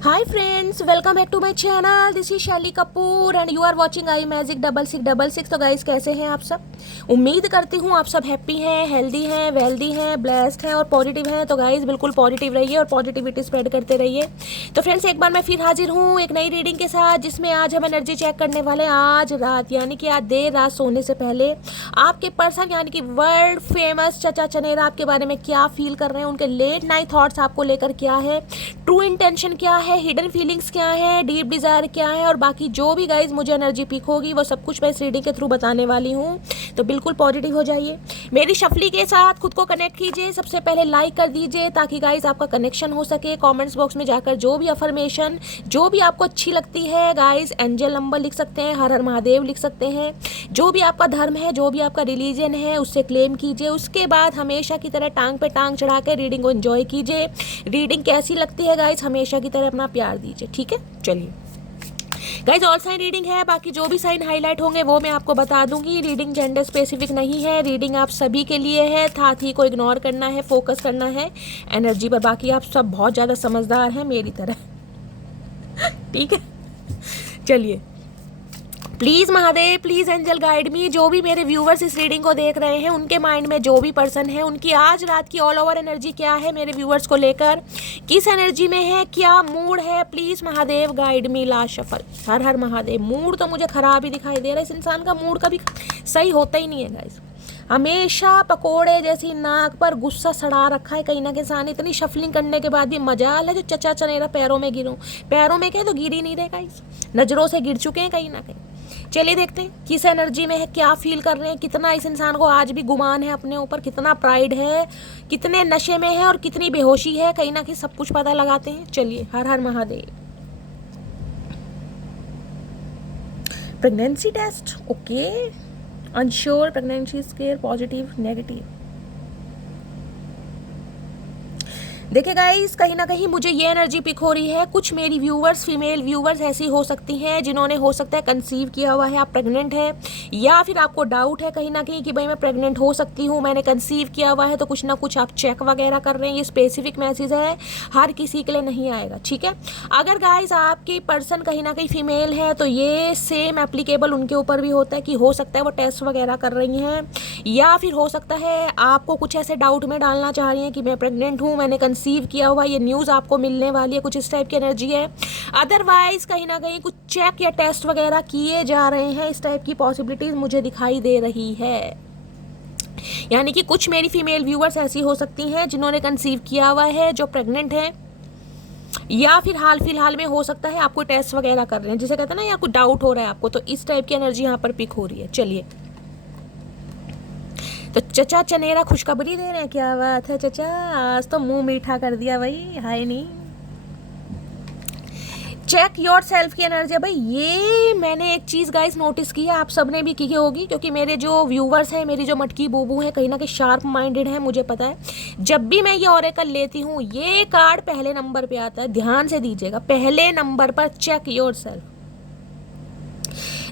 Hi friends, welcome back to my channel. This is Shaili Kapoor and you are watching I magic 6666। तो guys, कैसे हैं आप सब? उम्मीद करती हूँ आप सब हैप्पी हैं, हेल्दी हैं, वेल्दी हैं, ब्लेस्ड हैं और पॉजिटिव हैं। तो गाइस, बिल्कुल पॉजिटिव रहिए और पॉजिटिविटी स्प्रेड करते रहिए। तो फ्रेंड्स, एक बार मैं फिर हाजिर हूँ एक नई रीडिंग के साथ, जिसमें आज हम एनर्जी चेक करने वाले हैं। आज रात यानी कि आज देर रात सोने से पहले आपके पर्सन यानी कि वर्ल्ड फेमस चचा चनेरा आपके बारे में क्या फील कर रहे हैं, उनके लेट नाइट थॉट्स आपको लेकर क्या है, ट्रू इंटेंशन क्या है, हिडन फीलिंग्स क्या है, डीप डिजायर क्या है, और बाकी जो भी गाइज मुझे एनर्जी पिक होगी वो सब कुछ मैं इस रीडिंग के थ्रू बताने वाली हूँ। तो बिल्कुल पॉजिटिव हो जाइए, मेरी शफली के साथ खुद को कनेक्ट कीजिए। सबसे पहले लाइक कर दीजिए ताकि गाइज आपका कनेक्शन हो सके। कमेंट्स बॉक्स में जाकर जो भी अफर्मेशन जो भी आपको अच्छी लगती है गाइज, एंजल नंबर लिख सकते हैं, हर हर महादेव लिख सकते हैं। जो भी आपका धर्म है, जो भी आपका रिलीजन है, उससे क्लेम कीजिए। उसके बाद हमेशा की तरह टांग पे टांग चढ़ा के रीडिंग को एंजॉय कीजिए। रीडिंग कैसी लगती है गाइज, हमेशा की तरह अपना प्यार दीजिए, ठीक है। चलिए गाइज, ऑल साइन रीडिंग है, बाकी जो भी साइन हाईलाइट होंगे वो मैं आपको बता दूंगी। रीडिंग जेंडर स्पेसिफिक नहीं है, रीडिंग आप सभी के लिए है। साथ को इग्नोर करना है, फोकस करना है एनर्जी पर। बाकी आप सब बहुत ज़्यादा समझदार हैं मेरी तरह, ठीक है। चलिए, please Mahadev, please angel guide me. जो भी मेरे व्यूवर्स इस रीडिंग को देख रहे हैं, उनके माइंड में जो भी पर्सन है, उनकी आज रात की ऑल ओवर एनर्जी क्या है मेरे व्यूवर्स को लेकर, किस एनर्जी में है, क्या मूड है, please Mahadev guide me. Last shuffle, हर हर महादेव। मूड तो मुझे ख़राब ही दिखाई दे रहा है। इस इंसान का मूड कभी सही होता ही नहीं है गाइस। हमेशा पकोड़े जैसी नाक पर गुस्सा सड़ा रखा है कहीं ना कहीं इंसान। इतनी शफलिंग करने के बाद भी मजाल है जो चचा चनेरा पैरों में गिरूं। पैरों में क्या तो गिर ही नहीं रहे गाइस, नज़रों से गिर चुके हैं कहीं ना कहीं। चलिए देखते हैं किस एनर्जी में है, क्या फील कर रहे हैं, कितना इस इंसान को आज भी गुमान है अपने ऊपर, कितना प्राइड है, कितने नशे में है और कितनी बेहोशी है, कहीं ना कहीं सब कुछ पता लगाते हैं। चलिए, हर हर Mahadev. Pregnancy test, okay. Unsure, pregnancy scare, positive, negative. देखिए गाइस, कहीं ना कहीं मुझे ये एनर्जी पिक हो रही है। कुछ मेरी व्यूवर्स, फीमेल व्यूवर्स ऐसी हो सकती हैं जिन्होंने हो सकता है कंसीव किया हुआ है, आप प्रेग्नेंट है, या फिर आपको डाउट है कहीं ना कहीं कि भाई मैं प्रेग्नेंट हो सकती हूँ, मैंने कंसीव किया हुआ है। तो कुछ ना कुछ आप चेक वगैरह कर रहे हैं। ये स्पेसिफिक मैसेज है, हर किसी के लिए नहीं आएगा, ठीक है। अगर गाइस आपकी पर्सन कहीं ना कहीं फीमेल है तो ये सेम एप्लीकेबल उनके ऊपर भी होता है कि हो सकता है वो टेस्ट वगैरह कर रही हैं, या फिर हो सकता है आपको कुछ ऐसे डाउट में डालना चाह रही हैं कि मैं प्रेग्नेंट हूँ, मैंने कंसीव किया हुआ, ये न्यूज़ आपको मिलने वाली है। कुछ इस टाइप की एनर्जी है। अदरवाइज कहीं ना कहीं कुछ चेक या टेस्ट वगैरह किए जा रहे हैं, इस टाइप की पॉसिबिलिटीज मुझे दिखाई दे रही है। यानी कि कुछ मेरी फीमेल व्यूअर्स ऐसी हो सकती हैं जिन्होंने कंसीव किया हुआ है, जो प्रेग्नेंट है, या फिर हाल फिलहाल में हो सकता है आपको टेस्ट वगैरह कर रहे हैं, जिसे कहते हैं ना या कुछ डाउट हो रहा है आपको। तो इस टाइप की एनर्जी यहाँ पर पिक हो रही है। चलिए, तो चचा चनेरा खुशखबरी दे रहे हैं। क्या बात है चचा, आज तो मुंह मीठा कर दिया भाई, हाय नहीं। चेक योर सेल्फ की एनर्जी है भाई। ये मैंने एक चीज़ गाइस नोटिस की है, आप सब ने भी की होगी, क्योंकि मेरे जो व्यूवर्स हैं, मेरी जो मटकी बूबू हैं, कहीं ना कहीं शार्प माइंडेड है, मुझे पता है। जब भी मैं ये ऑरेकल लेती हूँ, ये कार्ड पहले नंबर पे आता है। ध्यान से दीजिएगा, पहले नंबर पर चेक योर सेल्फ।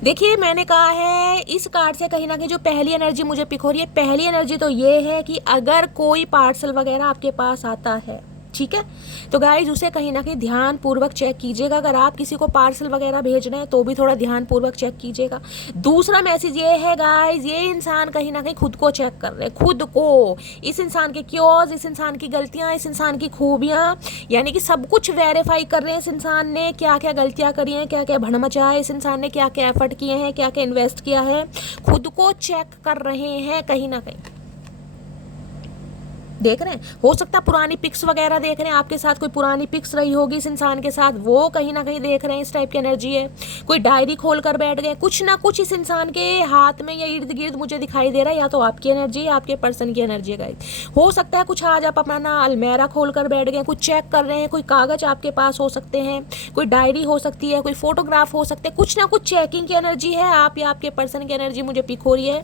देखिए, मैंने कहा है इस कार्ड से कहीं ना कहीं जो पहली एनर्जी मुझे पिक हो रही है, पहली एनर्जी तो ये है कि अगर कोई पार्सल वगैरह आपके पास आता है, ठीक है, तो गाइज उसे कहीं ना कहीं ध्यान पूर्वक चेक कीजिएगा। अगर आप किसी को पार्सल वगैरह भेज रहे हैं तो भी थोड़ा ध्यान पूर्वक चेक कीजिएगा। दूसरा मैसेज ये है गाइज, ये इंसान कहीं ना कहीं खुद को चेक कर रहे हैं, खुद को, इस इंसान के क्योज, इस इंसान की गलतियां, इस इंसान की खूबियां, यानी कि सब कुछ वेरीफाई कर रहे हैं। इस इंसान ने क्या क्या गलतियां करी हैं, क्या क्या भड़ मचा है, इस इंसान ने क्या क्या एफर्ट किए हैं, क्या क्या इन्वेस्ट किया है, खुद को चेक कर रहे हैं कहीं ना कहीं। देख रहे हैं, हो सकता है पुरानी पिक्स वगैरह देख रहे हैं, आपके साथ कोई पुरानी पिक्स रही होगी इस इंसान के साथ, वो कहीं ना कहीं देख रहे हैं। इस टाइप की एनर्जी है। कोई डायरी खोल कर बैठ गए, कुछ ना कुछ इस इंसान के हाथ में या इर्द गिर्द मुझे दिखाई दे रहा है। या तो आपकी एनर्जी है, आपके पर्सन की एनर्जी है गाइस। हो सकता है कुछ आज आप अपना अलमेरा खोल कर बैठ गए, कुछ चेक कर रहे हैं, कोई कागज आपके पास हो सकते हैं, कोई डायरी हो सकती है, कोई फोटोग्राफ हो सकते हैं, कुछ ना कुछ चेकिंग की एनर्जी है। आप या आपके पर्सन की एनर्जी मुझे पिक हो रही है।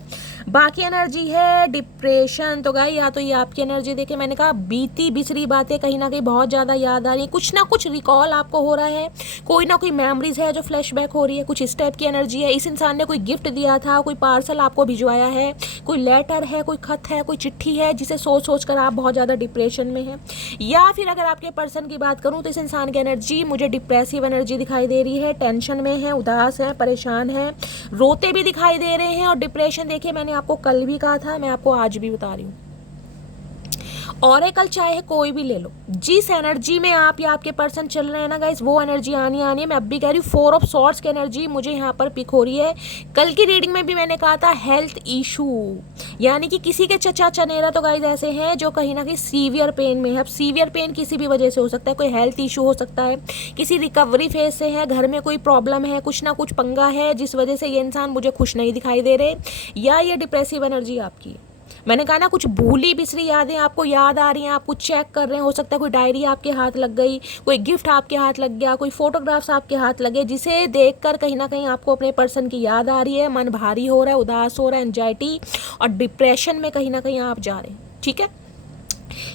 बाकी एनर्जी है डिप्रेशन। तो गाइस, या तो ये आपकी एनर्जी एनर्जी देखे मैंने कहा बीती बिसरी बातें कहीं ना कहीं बहुत ज़्यादा याद आ रही है, कुछ ना कुछ रिकॉल आपको हो रहा है, कोई ना कोई मेमोरीज है जो फ्लैशबैक हो रही है, कुछ इस टाइप की एनर्जी है। इस इंसान ने कोई गिफ्ट दिया था, कोई पार्सल आपको भिजवाया है, कोई लेटर है, कोई खत है, कोई चिट्ठी है जिसे सोच सोच कर आप बहुत ज़्यादा डिप्रेशन में हैं। या फिर अगर आपके पर्सन की बात करूँ तो इस इंसान की एनर्जी मुझे डिप्रेसिव एनर्जी दिखाई दे रही है, टेंशन में है, उदास है, परेशान है, रोते भी दिखाई दे रहे हैं। और डिप्रेशन देखिए मैंने आपको कल भी कहा था, मैं आपको आज भी बता रही हूँ, ऑरेकल चाहे कोई भी ले लो, जिस एनर्जी में आप या आपके पर्सन चल रहे हैं ना गाइस, वो एनर्जी आनी है। मैं अब भी कह रही हूँ 4 ऑफ सॉर्ड्स की एनर्जी मुझे यहाँ पर पिक हो रही है। कल की रीडिंग में भी मैंने कहा था हेल्थ इशू, यानी कि किसी के चचा चनेरा तो गाइस ऐसे हैं जो कहीं ना कहीं सीवियर पेन में है। अब सीवियर पेन किसी भी वजह से हो सकता है, कोई हेल्थ इशू हो सकता है, किसी रिकवरी फेज से है, घर में कोई प्रॉब्लम है, कुछ ना कुछ पंगा है जिस वजह से ये इंसान मुझे खुश नहीं दिखाई दे रहे, या ये डिप्रेसिव एनर्जी आपकी है। मैंने कहा ना कुछ भूली बिसरी यादें आपको याद आ रही हैं, आप कुछ चेक कर रहे हैं, हो सकता है कोई डायरी आपके हाथ लग गई, कोई गिफ्ट आपके हाथ लग गया, कोई फोटोग्राफ्स आपके हाथ लगे, जिसे देखकर कहीं ना कहीं आपको अपने पर्सन की याद आ रही है, मन भारी हो रहा है, उदास हो रहा है, एंजाइटी और डिप्रेशन में कहीं ना कहीं आप जा रहे हैं। ठीक है,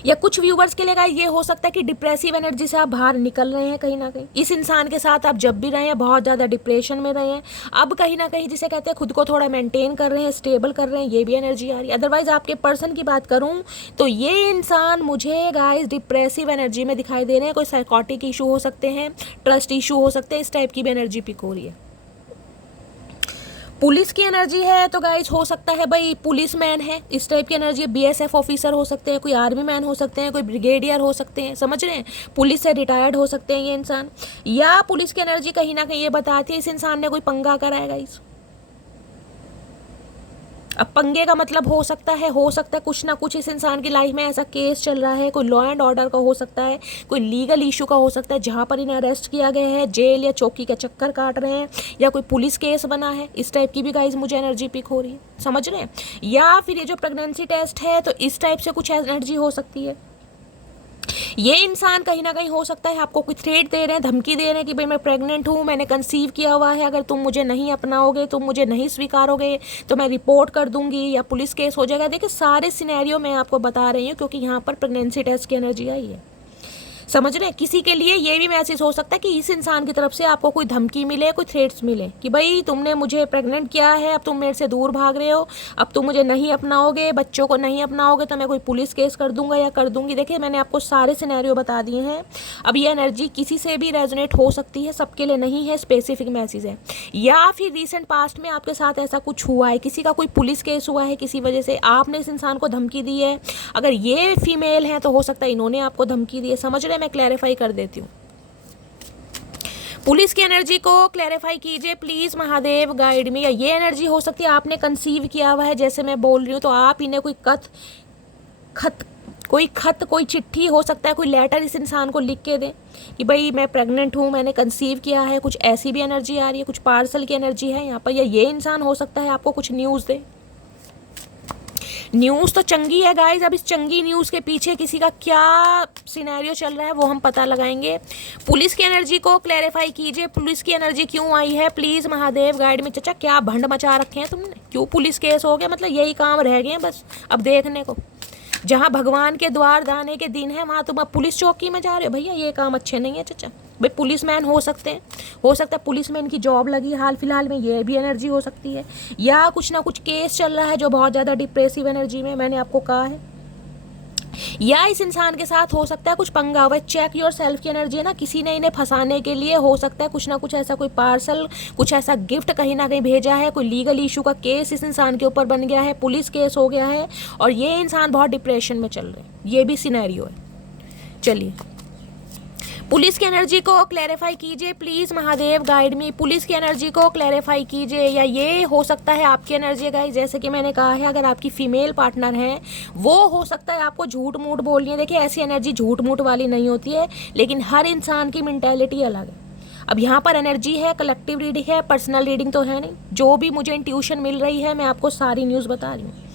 या कुछ व्यूवर्स के लिए गाइस ये हो सकता है कि डिप्रेसिव एनर्जी से आप बाहर निकल रहे हैं कहीं ना कहीं। इस इंसान के साथ आप जब भी रहे हैं बहुत ज़्यादा डिप्रेशन में रहे हैं, अब कहीं ना कहीं जिसे कहते हैं खुद को थोड़ा मेंटेन कर रहे हैं, स्टेबल कर रहे हैं, ये भी एनर्जी आ रही है। अदरवाइज आपके पर्सन की बात करूं तो ये इंसान मुझे गाइस डिप्रेसिव एनर्जी में दिखाई दे रहे हैं। कोई साइकोटिक इशू हो सकते हैं, ट्रस्ट इशू हो सकते हैं, इस टाइप की भी एनर्जी पिक हो रही है। पुलिस की एनर्जी है तो गाइज हो सकता है भाई पुलिस मैन है, इस टाइप की एनर्जी है। बीएसएफ ऑफिसर हो सकते हैं, कोई आर्मी मैन हो सकते हैं, कोई ब्रिगेडियर हो सकते हैं, समझ रहे हैं, पुलिस से रिटायर्ड हो सकते हैं ये इंसान। या पुलिस की एनर्जी कहीं ना कहीं ये बताती है इस इंसान ने कोई पंगा करा है गाइज। अब पंगे का मतलब हो सकता है कुछ ना कुछ इस इंसान की लाइफ में ऐसा केस चल रहा है, कोई लॉ एंड ऑर्डर का हो सकता है, कोई लीगल इशू का हो सकता है जहाँ पर इन्हें अरेस्ट किया गया है, जेल या चौकी के चक्कर काट रहे हैं, या कोई पुलिस केस बना है, इस टाइप की भी गाइज मुझे एनर्जी पिक हो रही है, समझ रहे हैं। या फिर ये जो प्रेगनेंसी टेस्ट है तो इस टाइप से कुछ एनर्जी हो सकती है। ये इंसान कहीं ना कहीं हो सकता है आपको कोई थ्रेट दे रहे हैं, धमकी दे रहे हैं कि भाई मैं प्रेग्नेंट हूँ, मैंने कंसीव किया हुआ है, अगर तुम मुझे नहीं अपनाओगे, तुम मुझे नहीं स्वीकारोगे तो मैं रिपोर्ट कर दूंगी या पुलिस केस हो जाएगा। देखिए सारे सिनेरियो मैं आपको बता रही हूँ क्योंकि यहाँ पर प्रेगनेंसी टेस्ट की एनर्जी आई है, समझ रहे हैं। किसी के लिए ये भी मैसेज हो सकता है कि इस इंसान की तरफ से आपको कोई धमकी मिले, कोई थ्रेट्स मिले कि भाई तुमने मुझे प्रेग्नेंट किया है, अब तुम मेरे से दूर भाग रहे हो, अब तुम मुझे नहीं अपनाओगे, बच्चों को नहीं अपनाओगे तो मैं कोई पुलिस केस कर दूंगा या कर दूंगी। देखिए मैंने आपको सारे सिनेरियो बता दिए हैं। अब ये एनर्जी किसी से भी रेजोनेट हो सकती है, सबके लिए नहीं है, स्पेसिफिक मैसेज है। या फिर रिसेंट पास्ट में आपके साथ ऐसा कुछ हुआ है, किसी का कोई पुलिस केस हुआ है, किसी वजह से आपने इस इंसान को धमकी दी है। अगर ये फीमेल है तो हो सकता है इन्होंने आपको धमकी दी है, समझ रहे हैं। मैं क्लैरिफाई कर देती हूँ। पुलिस की एनर्जी को क्लैरिफाई कीजिए प्लीज, महादेव गाइड मी। या ये एनर्जी हो सकती है आपने कंसीव किया हुआ है, जैसे मैं बोल रही हूँ, तो आप इन्हें कोई खत कोई चिट्ठी हो सकता है, कोई लेटर इस इंसान को लिख के दें कि भाई मैं प्रेग्नेंट हूँ, मैंने कंसीव किया है, कुछ ऐसी भी एनर्जी आ रही है, कुछ पार्सल की एनर्जी है यहाँ पर। या ये इंसान हो सकता है आपको कुछ न्यूज़ दे। न्यूज़ तो चंगी है गाइज, अब इस चंगी न्यूज़ के पीछे किसी का क्या सिनेरियो चल रहा है वो हम पता लगाएंगे। पुलिस की एनर्जी को क्लैरिफाई कीजिए, पुलिस की एनर्जी क्यों आई है प्लीज़, महादेव गाइड में। चचा क्या भंड मचा रखे हैं तुमने, क्यों पुलिस केस हो गया, मतलब यही काम रह गए हैं बस अब देखने को। जहाँ भगवान के द्वार दाने के दिन है वहाँ तुम अब पुलिस चौकी में जा रहे हो। भैया ये काम अच्छे नहीं है चचा। भाई पुलिस मैन हो सकते हैं, हो सकता है पुलिस मैन की जॉब लगी हाल फिलहाल में, ये भी एनर्जी हो सकती है। या कुछ ना कुछ केस चल रहा है जो बहुत ज़्यादा डिप्रेसिव एनर्जी में, मैंने आपको कहा है। या इस इंसान के साथ हो सकता है कुछ पंगा हुआ है। चेक योर सेल्फ की एनर्जी है ना, किसी ने इन्हें फंसाने के लिए हो सकता है कुछ ना कुछ ऐसा, कोई पार्सल, कुछ ऐसा गिफ्ट कहीं ना कहीं भेजा है, कोई लीगल इशू का केस इस इंसान के ऊपर बन गया है, पुलिस केस हो गया है और ये इंसान बहुत डिप्रेशन में चल रहे हैं, ये भी सिनेरियो है। चलिए पुलिस की एनर्जी को क्लैरिफाई कीजिए please, Mahadev guide me. Police की एनर्जी को क्लैरिफाई कीजिए। या ये हो सकता है आपकी एनर्जी गाइस, जैसे कि मैंने कहा है, अगर आपकी फीमेल पार्टनर हैं वो हो सकता है आपको झूठ मूठ बोल रही है। देखिए ऐसी एनर्जी झूठ मूठ वाली नहीं होती है, लेकिन हर इंसान की मेंटालिटी अलग है। अब यहाँ पर एनर्जी है, कलेक्टिव रीडिंग है, पर्सनल रीडिंग तो है नहीं। जो भी मुझे इंट्यूशन मिल रही है मैं आपको सारी न्यूज़ बता रही हूँ।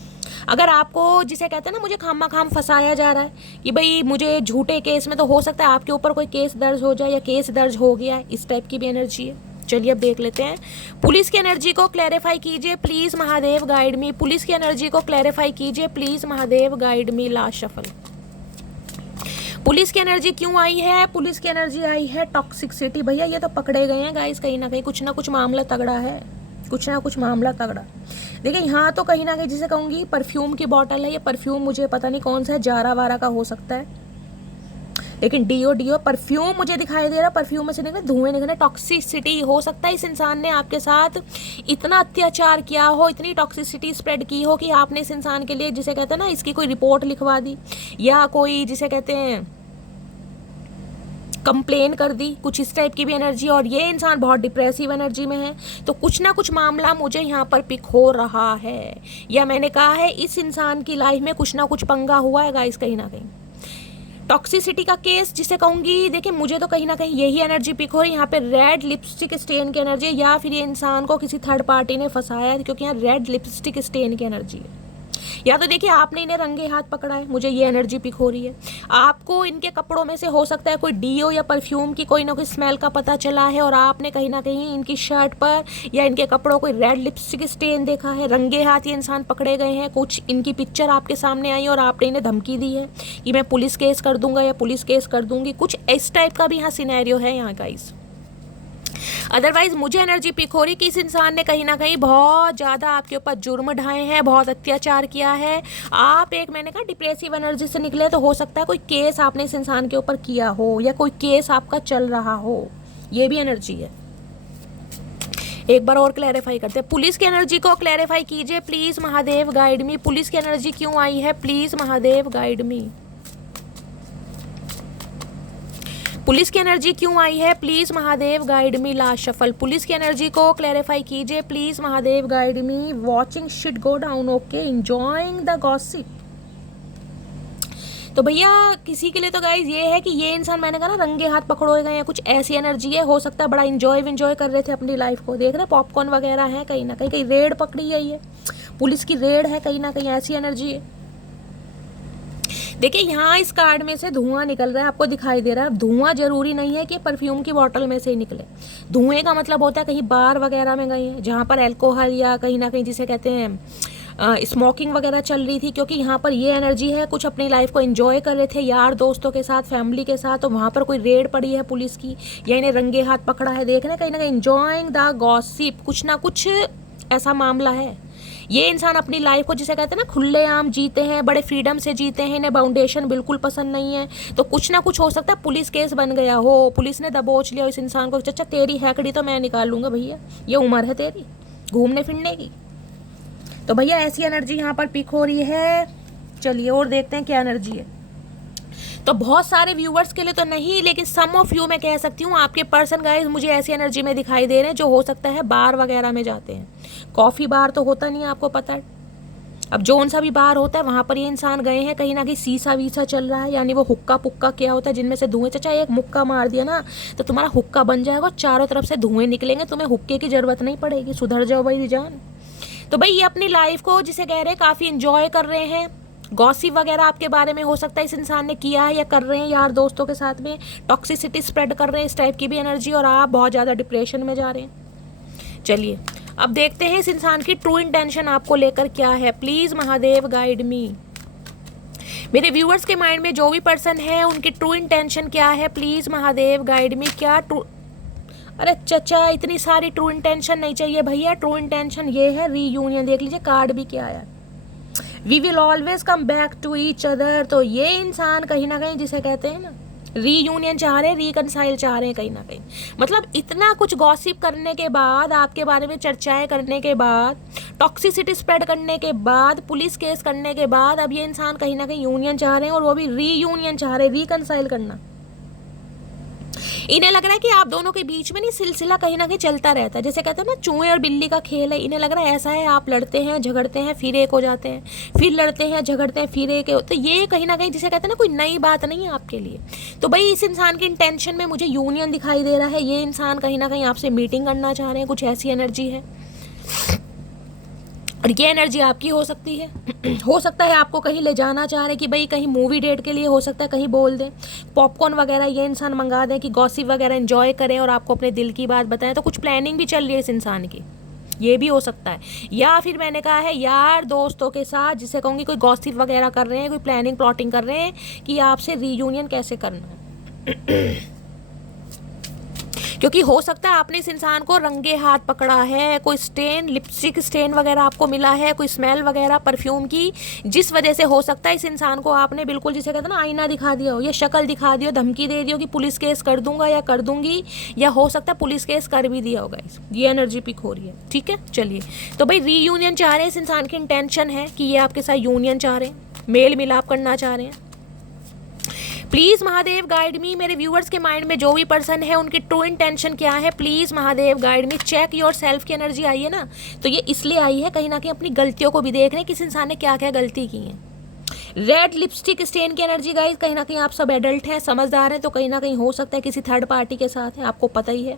अगर आपको जिसे कहते हैं ना मुझे खामा खाम फंसाया जा रहा है कि भाई मुझे झूठे केस में, तो हो सकता है आपके ऊपर कोई केस दर्ज हो जाए या केस दर्ज हो गया है, इस टाइप की भी एनर्जी है। चलिए अब देख लेते हैं। पुलिस की एनर्जी को क्लैरिफाई कीजिए please, Mahadev guide me. Police की एनर्जी को क्लैरिफाई कीजिए please, Mahadev guide me. Last shuffle. Police की एनर्जी क्यों आई है? पुलिस की एनर्जी आई है टॉक्सिसिटी। भैया ये तो पकड़े गए हैं गाइस, कहीं ना कहीं कुछ ना कुछ मामला तगड़ा है, कुछ ना कुछ मामला तगड़ा। देखिए यहाँ तो कहीं ना कहीं जिसे कहूँगी परफ्यूम की बॉटल है, ये परफ्यूम मुझे पता नहीं कौन सा है, जारा वारा का हो सकता है, लेकिन डीओ परफ्यूम मुझे दिखाई दे रहा, परफ्यूम में से निकले धुएं निकले, टॉक्सिसिटी हो सकता है इस इंसान ने आपके साथ इतना अत्याचार किया हो, इतनी टॉक्सिसिटी स्प्रेड की हो कि आपने इस इंसान के लिए जिसे कहते हैं ना इसकी कोई रिपोर्ट लिखवा दी या कोई जिसे कहते हैं कंप्लेन कर दी, कुछ इस टाइप की भी एनर्जी। और ये इंसान बहुत डिप्रेसिव एनर्जी में है, तो कुछ ना कुछ मामला मुझे यहाँ पर पिक हो रहा है, या मैंने कहा है इस इंसान की लाइफ में कुछ ना कुछ पंगा हुआ है गाइस कहीं ना कहीं। टॉक्सिसिटी का केस जिसे कहूँगी, देखिए मुझे तो कहीं ना कहीं यही एनर्जी पिक हो रही है। यहाँ पे रेड लिपस्टिक स्टेन की एनर्जी है, या फिर ये इंसान को किसी थर्ड पार्टी ने फंसाया है, क्योंकि यहाँ रेड लिपस्टिक स्टेन की एनर्जी है। या तो देखिए आपने इन्हें रंगे हाथ पकड़ा है, मुझे ये एनर्जी पिक हो रही है। आपको इनके कपड़ों में से हो सकता है कोई डीओ या परफ्यूम की कोई ना कोई स्मेल का पता चला है, और आपने कहीं ना कहीं इनकी शर्ट पर या इनके कपड़ों कोई रेड लिपस्टिक स्टेन देखा है। रंगे हाथ ये इंसान पकड़े गए हैं, कुछ इनकी पिक्चर आपके सामने आई और आपने इन्हें धमकी दी है कि मैं पुलिस केस कर दूंगा या पुलिस केस कर दूंगी, कुछ इस टाइप का भी यहाँ सिनेरियो है यहाँ गाइस। अदरवाइज मुझे एनर्जी पिक हो रही कि इस इंसान ने कहीं ना कहीं बहुत ज़्यादा आपके ऊपर जुर्म ढाए हैं, बहुत अत्याचार किया है। आप एक मैंने कहा डिप्रेसिव एनर्जी से निकले, तो हो सकता है कोई केस आपने इस इंसान के ऊपर किया हो या कोई केस आपका चल रहा हो, ये भी एनर्जी है। एक बार और क्लैरिफाई करते हैं, पुलिस की एनर्जी को क्लैरिफाई कीजिए please Mahadev guide me. Police की एनर्जी क्यों आई है please Mahadev guide me. Police की एनर्जी क्यों आई है please Mahadev guide me. Last shuffle, police की एनर्जी को क्लैरिफाई कीजिए please Mahadev guide me. Watching shit go down, okay, enjoying the gossip. तो भैया किसी के लिए तो गाइज ये है कि ये इंसान मैंने कहा ना रंगे हाथ पकड़ोए गए हैं, कुछ ऐसी एनर्जी है, हो सकता है बड़ा इंजॉय कर रहे थे अपनी लाइफ को, देख रहे पॉपकॉर्न वगैरह है, कहीं ना कहीं रेड पकड़ी गई है, पुलिस की रेड है, कहीं ना कहीं ऐसी एनर्जी है। देखिए यहाँ इस कार्ड में से धुआं निकल रहा है, आपको दिखाई दे रहा है। धुआं जरूरी नहीं है कि परफ्यूम की बोतल में से ही निकले, धुएं का मतलब होता है कहीं बार वगैरह में गए हैं जहाँ पर अल्कोहल या कहीं ना कहीं जिसे कहते हैं स्मोकिंग वगैरह चल रही थी, क्योंकि यहाँ पर ये एनर्जी है कुछ अपनी लाइफ को एंजॉय कर रहे थे यार दोस्तों के साथ, फैमिली के साथ, तो वहाँ पर कोई रेड पड़ी है पुलिस की या इन्हें रंगे हाथ पकड़ा है, देख रहे हैं कहीं ना कहीं एंजॉयिंग द गॉसिप, कुछ ना कुछ ऐसा मामला है। ये इंसान अपनी लाइफ को जिसे कहते हैं ना खुलेआम जीते हैं, बड़े फ्रीडम से जीते हैं, इन्हें बाउंडेशन बिल्कुल पसंद नहीं है, तो कुछ ना कुछ हो सकता है पुलिस केस बन गया हो, पुलिस ने दबोच लिया इस इंसान को, चाचा तेरी हैकड़ी तो मैं निकाल लूँगा भैया, ये उम्र है तेरी घूमने फिरने की। तो भैया ऐसी एनर्जी यहाँ पर पिक हो रही है। चलिए और देखते हैं क्या एनर्जी है। तो बहुत सारे व्यूवर्स के लिए तो नहीं, लेकिन सम ऑफ यू मैं कह सकती हूँ, आपके पर्सन गाइज मुझे ऐसी एनर्जी में दिखाई दे रहे हैं जो हो सकता है बार वगैरह में जाते हैं। कॉफ़ी बार तो होता नहीं है, आपको पता है, अब जोन सा भी बार होता है वहाँ पर ये इंसान गए हैं, कहीं ना कहीं सीसा वीसा चल रहा है, यानी वो हुक्का पुक्का क्या होता है जिनमें से धुएं, चाचा एक मुक्का मार दिया ना तो तुम्हारा हुक्का बन जाएगा, चारों तरफ से धुएं निकलेंगे, तुम्हें हुक्के की ज़रूरत नहीं पड़ेगी, सुधर जाओ भाई जान। तो भाई ये अपनी लाइफ को जिसे कह रहे हैं काफ़ी इंजॉय कर रहे हैं, गॉसिप वगैरह आपके बारे में हो सकता है इस इंसान ने किया है या कर रहे हैं यार दोस्तों के साथ में, टॉक्सिसिटी स्प्रेड कर रहे हैं, इस टाइप की भी एनर्जी, और आप बहुत ज़्यादा डिप्रेशन में जा रहे हैं। चलिए अब देखते हैं इस इंसान की ट्रू इंटेंशन आपको लेकर क्या है, प्लीज़ महादेव गाइड मी। मेरे व्यूअर्स के माइंड में जो भी पर्सन है उनकी ट्रू इंटेंशन क्या है, प्लीज़ महादेव गाइड मी। क्या ट्रू, अरे चचा इतनी सारी ट्रू इंटेंशन नहीं चाहिए भैया, ट्रू इंटेंशन ये है रीयूनियन, देख लीजिए कार्ड भी क्या आया, we will always come back to each other. तो ये इंसान कहीं ना कहीं जिसे कहते हैं ना रीयूनियन चाह रहे हैं, रिकनसाइल चाह रहे हैं कहीं ना कहीं, मतलब इतना कुछ गॉसिप करने के बाद, आपके बारे में चर्चाएं करने के बाद, टॉक्सिसिटी स्प्रेड करने के बाद, पुलिस केस करने के बाद, अब ये इंसान कहीं ना कहीं यूनियन चाह रहे हैं, और वो भी रीयूनियन चाह रहे हैं, रिकनसाइल करना। इन्हें लग रहा है कि आप दोनों के बीच में नहीं सिलसिला कहीं ना कहीं चलता रहता है, जैसे कहते हैं ना चूहे और बिल्ली का खेल है, इन्हें लग रहा है ऐसा है, आप लड़ते हैं झगड़ते हैं फिर एक हो जाते हैं, फिर लड़ते हैं झगड़ते हैं फिर एक, तो ये कहीं ना कहीं जिसे कहते हैं ना कोई नई बात नहीं है आपके लिए। तो भाई इस इंसान की इंटेंशन में मुझे यूनियन दिखाई दे रहा है, ये इंसान कहीं ना कहीं आपसे मीटिंग करना चाह रहे हैं, कुछ ऐसी एनर्जी है, और ये एनर्जी आपकी हो सकती है हो सकता है आपको कहीं ले जाना चाह रहे कि भाई कहीं मूवी डेट के लिए, हो सकता है कहीं बोल दें पॉपकॉर्न वगैरह ये इंसान मंगा दें कि गॉसिप वगैरह एंजॉय करें और आपको अपने दिल की बात बताएं, तो कुछ प्लानिंग भी चल रही है इस इंसान की। ये भी हो सकता है। या फिर मैंने कहा है यार दोस्तों के साथ, जिसे कहूँगी कोई गॉसिप वगैरह कर रहे हैं, कोई प्लानिंग प्लॉटिंग कर रहे हैं कि आपसे रीयूनियन कैसे करना है। क्योंकि हो सकता है आपने इस इंसान को रंगे हाथ पकड़ा है, कोई स्टेन, लिपस्टिक स्टेन वगैरह आपको मिला है, कोई स्मेल वगैरह परफ्यूम की, जिस वजह से हो सकता है इस इंसान को आपने बिल्कुल जिसे कहते हैं ना आईना दिखा दिया हो, या शक्ल दिखा दी हो, धमकी दे दी हो कि पुलिस केस कर दूंगा या कर दूंगी, या हो सकता है पुलिस केस कर भी दिया होगा। ये एनर्जी पिक हो रही है। ठीक है, चलिए तो भाई रीयूनियन चाह रहे हैं, इस इंसान की इंटेंशन है कि ये आपके साथ यूनियन चाह रहे हैं, मेल मिलाप करना चाह रहे हैं। प्लीज महादेव गाइड मी, मेरे व्यूअर्स के माइंड में जो भी पर्सन है उनकी ट्रू इंटेंशन क्या है, please Mahadev guide me. Check yourself की एनर्जी आई है ना, तो ये इसलिए आई है कहीं ना कहीं अपनी गलतियों को भी देख रहे हैं, किस इंसान ने क्या क्या गलती की है। रेड लिपस्टिक स्टेन की एनर्जी गाइस, कहीं ना कहीं आप सब एडल्ट हैं, समझदार हैं, तो कहीं ना कहीं हो सकता है किसी थर्ड पार्टी के साथ है, आपको पता ही है,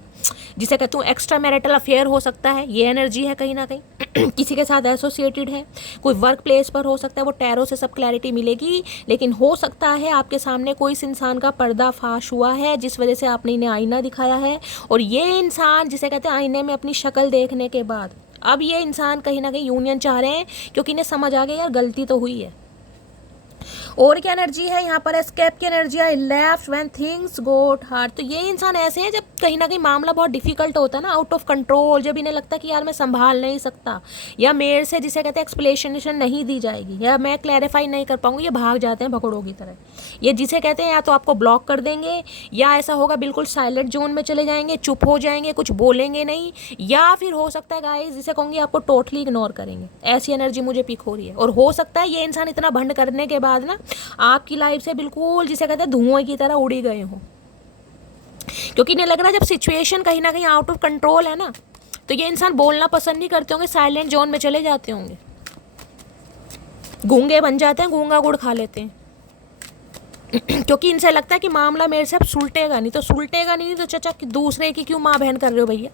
जिसे कहते हूँ एक्स्ट्रा मैरिटल अफेयर हो सकता है, ये एनर्जी है कहीं ना कहीं। किसी के साथ एसोसिएटेड है, कोई वर्क प्लेस पर हो सकता है, वो टैरो से सब क्लैरिटी मिलेगी। लेकिन हो सकता है आपके सामने कोई इस इंसान का पर्दाफाश हुआ है, जिस वजह से आपने इन्हें आईना दिखाया है, और ये इंसान जिसे कहते हैं आईने में अपनी शक्ल देखने के बाद अब ये इंसान कहीं ना कहीं यूनियन चाह रहे हैं, क्योंकि इन्हें समझ आ गया यार गलती तो हुई है। और क्या एनर्जी है यहाँ पर, एस्केप की एनर्जी है, left when things got hard. तो ये इंसान ऐसे हैं जब कहीं ना कहीं मामला बहुत डिफिकल्ट होता है ना, आउट ऑफ कंट्रोल, जब इन्हें लगता है कि यार मैं संभाल नहीं सकता, या मेरे से जिसे कहते हैं एक्सप्लेनेशन नहीं दी जाएगी, या मैं क्लैरिफाई नहीं कर पाऊंगी, ये भाग जाते हैं भगोड़ों की तरह। ये जिसे कहते हैं या तो आपको ब्लॉक कर देंगे, या ऐसा होगा बिल्कुल साइलेंट जोन में चले जाएंगे, चुप हो जाएंगे, कुछ बोलेंगे नहीं, या फिर हो सकता है गाइस जिसे कहूँगी आपको टोटली इग्नोर करेंगे। ऐसी एनर्जी मुझे पिक हो रही है। और हो सकता है ये इंसान इतना भंड करने के बाद ना आपकी लाइफ से बिल्कुल जिसे कहते हैं धुएं की तरह उड़ी गए हो, क्योंकि इन्हें लग रहा है जब सिचुएशन कहीं ना कहीं आउट ऑफ कंट्रोल है ना, तो ये इंसान बोलना पसंद नहीं करते होंगे, साइलेंट जोन में चले जाते होंगे, गूंगे बन जाते हैं, गूंगा गुड़ खा लेते हैं। क्योंकि इनसे लगता है कि मामला मेरे से अब सुलटेगा नहीं, तो सुलटेगा नहीं तो चाचा दूसरे की क्यों माँ बहन कर रहे हो भैया।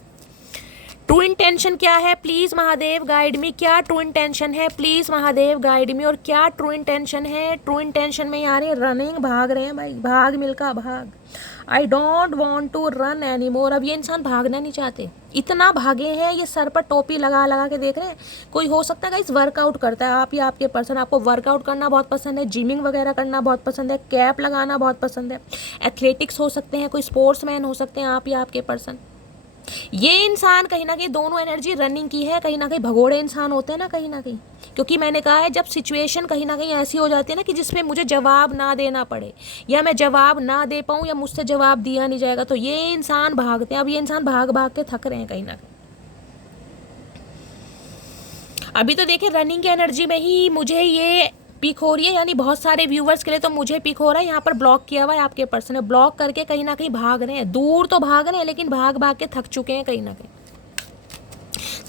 ट्रू इंटेंशन क्या है, प्लीज़ महादेव गाइड मी। क्या ट्रू इंटेंशन है, प्लीज़ महादेव गाइड मी। और क्या ट्रू इंटेंशन है, ट्रू इंटेंशन में यार ये रनिंग, भाग रहे हैं भाई, भाग मिल्का भाग। I don't want to run any more. अब ये इंसान भागना नहीं चाहते, इतना भागे हैं, ये सर पर टोपी लगा लगा के देख रहे हैं। कोई हो सकता है इस वर्कआउट करता है, आप या आपके पर्सन, आपको वर्कआउट करना बहुत पसंद है, जिमिंग वगैरह करना बहुत पसंद है, कैप लगाना बहुत पसंद है, एथलेटिक्स हो सकते हैं, कोई स्पोर्ट्समैन हो सकते हैं आप या आपके पर्सन। ये इंसान कहीं ना कहीं दोनों एनर्जी रनिंग की है, कहीं ना कहीं भगोड़े इंसान होते हैं ना कहीं ना कहीं। क्योंकि मैंने कहा है जब सिचुएशन कहीं ना कहीं ऐसी हो जाती है ना कि जिसमें मुझे जवाब ना देना पड़े, या मैं जवाब ना दे पाऊँ, या मुझसे जवाब दिया नहीं जाएगा, तो ये इंसान भागते हैं। अब ये इंसान भाग भाग के थक रहे हैं कहीं ना कहीं। अभी तो देखिए रनिंग की एनर्जी में ही मुझे ये पिक हो रही है, यानी बहुत सारे व्यूवर्स के लिए तो मुझे पिक हो रहा है। यहाँ पर ब्लॉक किया हुआ है आपके पर्सन ने, ब्लॉक करके कहीं ना कहीं भाग रहे हैं, दूर तो भाग रहे हैं लेकिन भाग भाग के थक चुके हैं कहीं ना कहीं।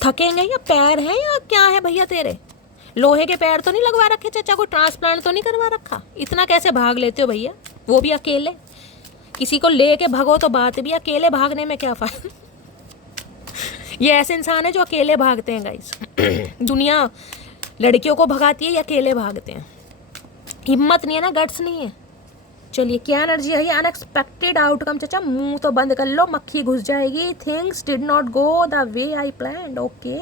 थकेंगे या पैर हैं या क्या है भैया तेरे, लोहे के पैर तो नहीं लगवा रखे चाचा, कोई ट्रांसप्लांट तो नहीं करवा रखा, इतना कैसे भाग लेते हो भैया, वो भी अकेले। किसी को ले के भागो तो बात भी, अकेले भागने में क्या फायदा। ये ऐसे इंसान है जो अकेले भागते हैं गाइस। दुनिया लड़कियों को भगाती है या अकेले भागते हैं, हिम्मत नहीं है ना, गट्स नहीं है। चलिए क्या एनर्जी है ये, अनएक्सपेक्टेड आउटकम। चाचा मुंह तो बंद कर लो, मक्खी घुस जाएगी। Things did not go the way I planned. Okay,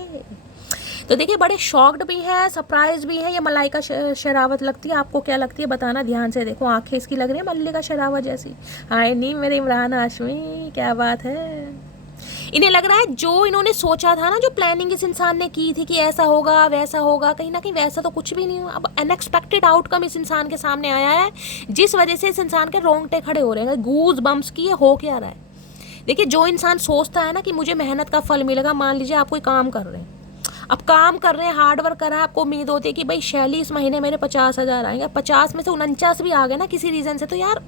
तो देखिए बड़े शॉक्ड भी है, सरप्राइज भी है। ये मलाइका शरावत लगती है, आपको क्या लगती है बताना, ध्यान से देखो, आंखें इसकी लग रही है मल्लिका शरावत जैसी। हाय नहीं मेरे इमरान हाशमी, क्या बात है। इन्हें लग रहा है जो इन्होंने सोचा था ना, जो प्लानिंग इस इंसान ने की थी कि ऐसा होगा वैसा होगा, कहीं ना कहीं वैसा तो कुछ भी नहीं हुआ। अब अनएक्सपेक्टेड आउटकम इस इंसान के सामने आया है, जिस वजह से इस इंसान के रोंगटे खड़े हो रहे हैं, गूज बम्स की ये हो क्या रहा है। देखिए जो इंसान सोचता है ना कि मुझे मेहनत का फल मिलेगा, मान लीजिए आप कोई काम कर रहे हैं, अब काम कर रहे हैं, हार्ड वर्क कर रहा है, आपको उम्मीद होती है कि भाई शैली इस महीने मेरे 50,000 आएंगे, 50 में से 49 भी आ गए ना किसी रीज़न से, तो यार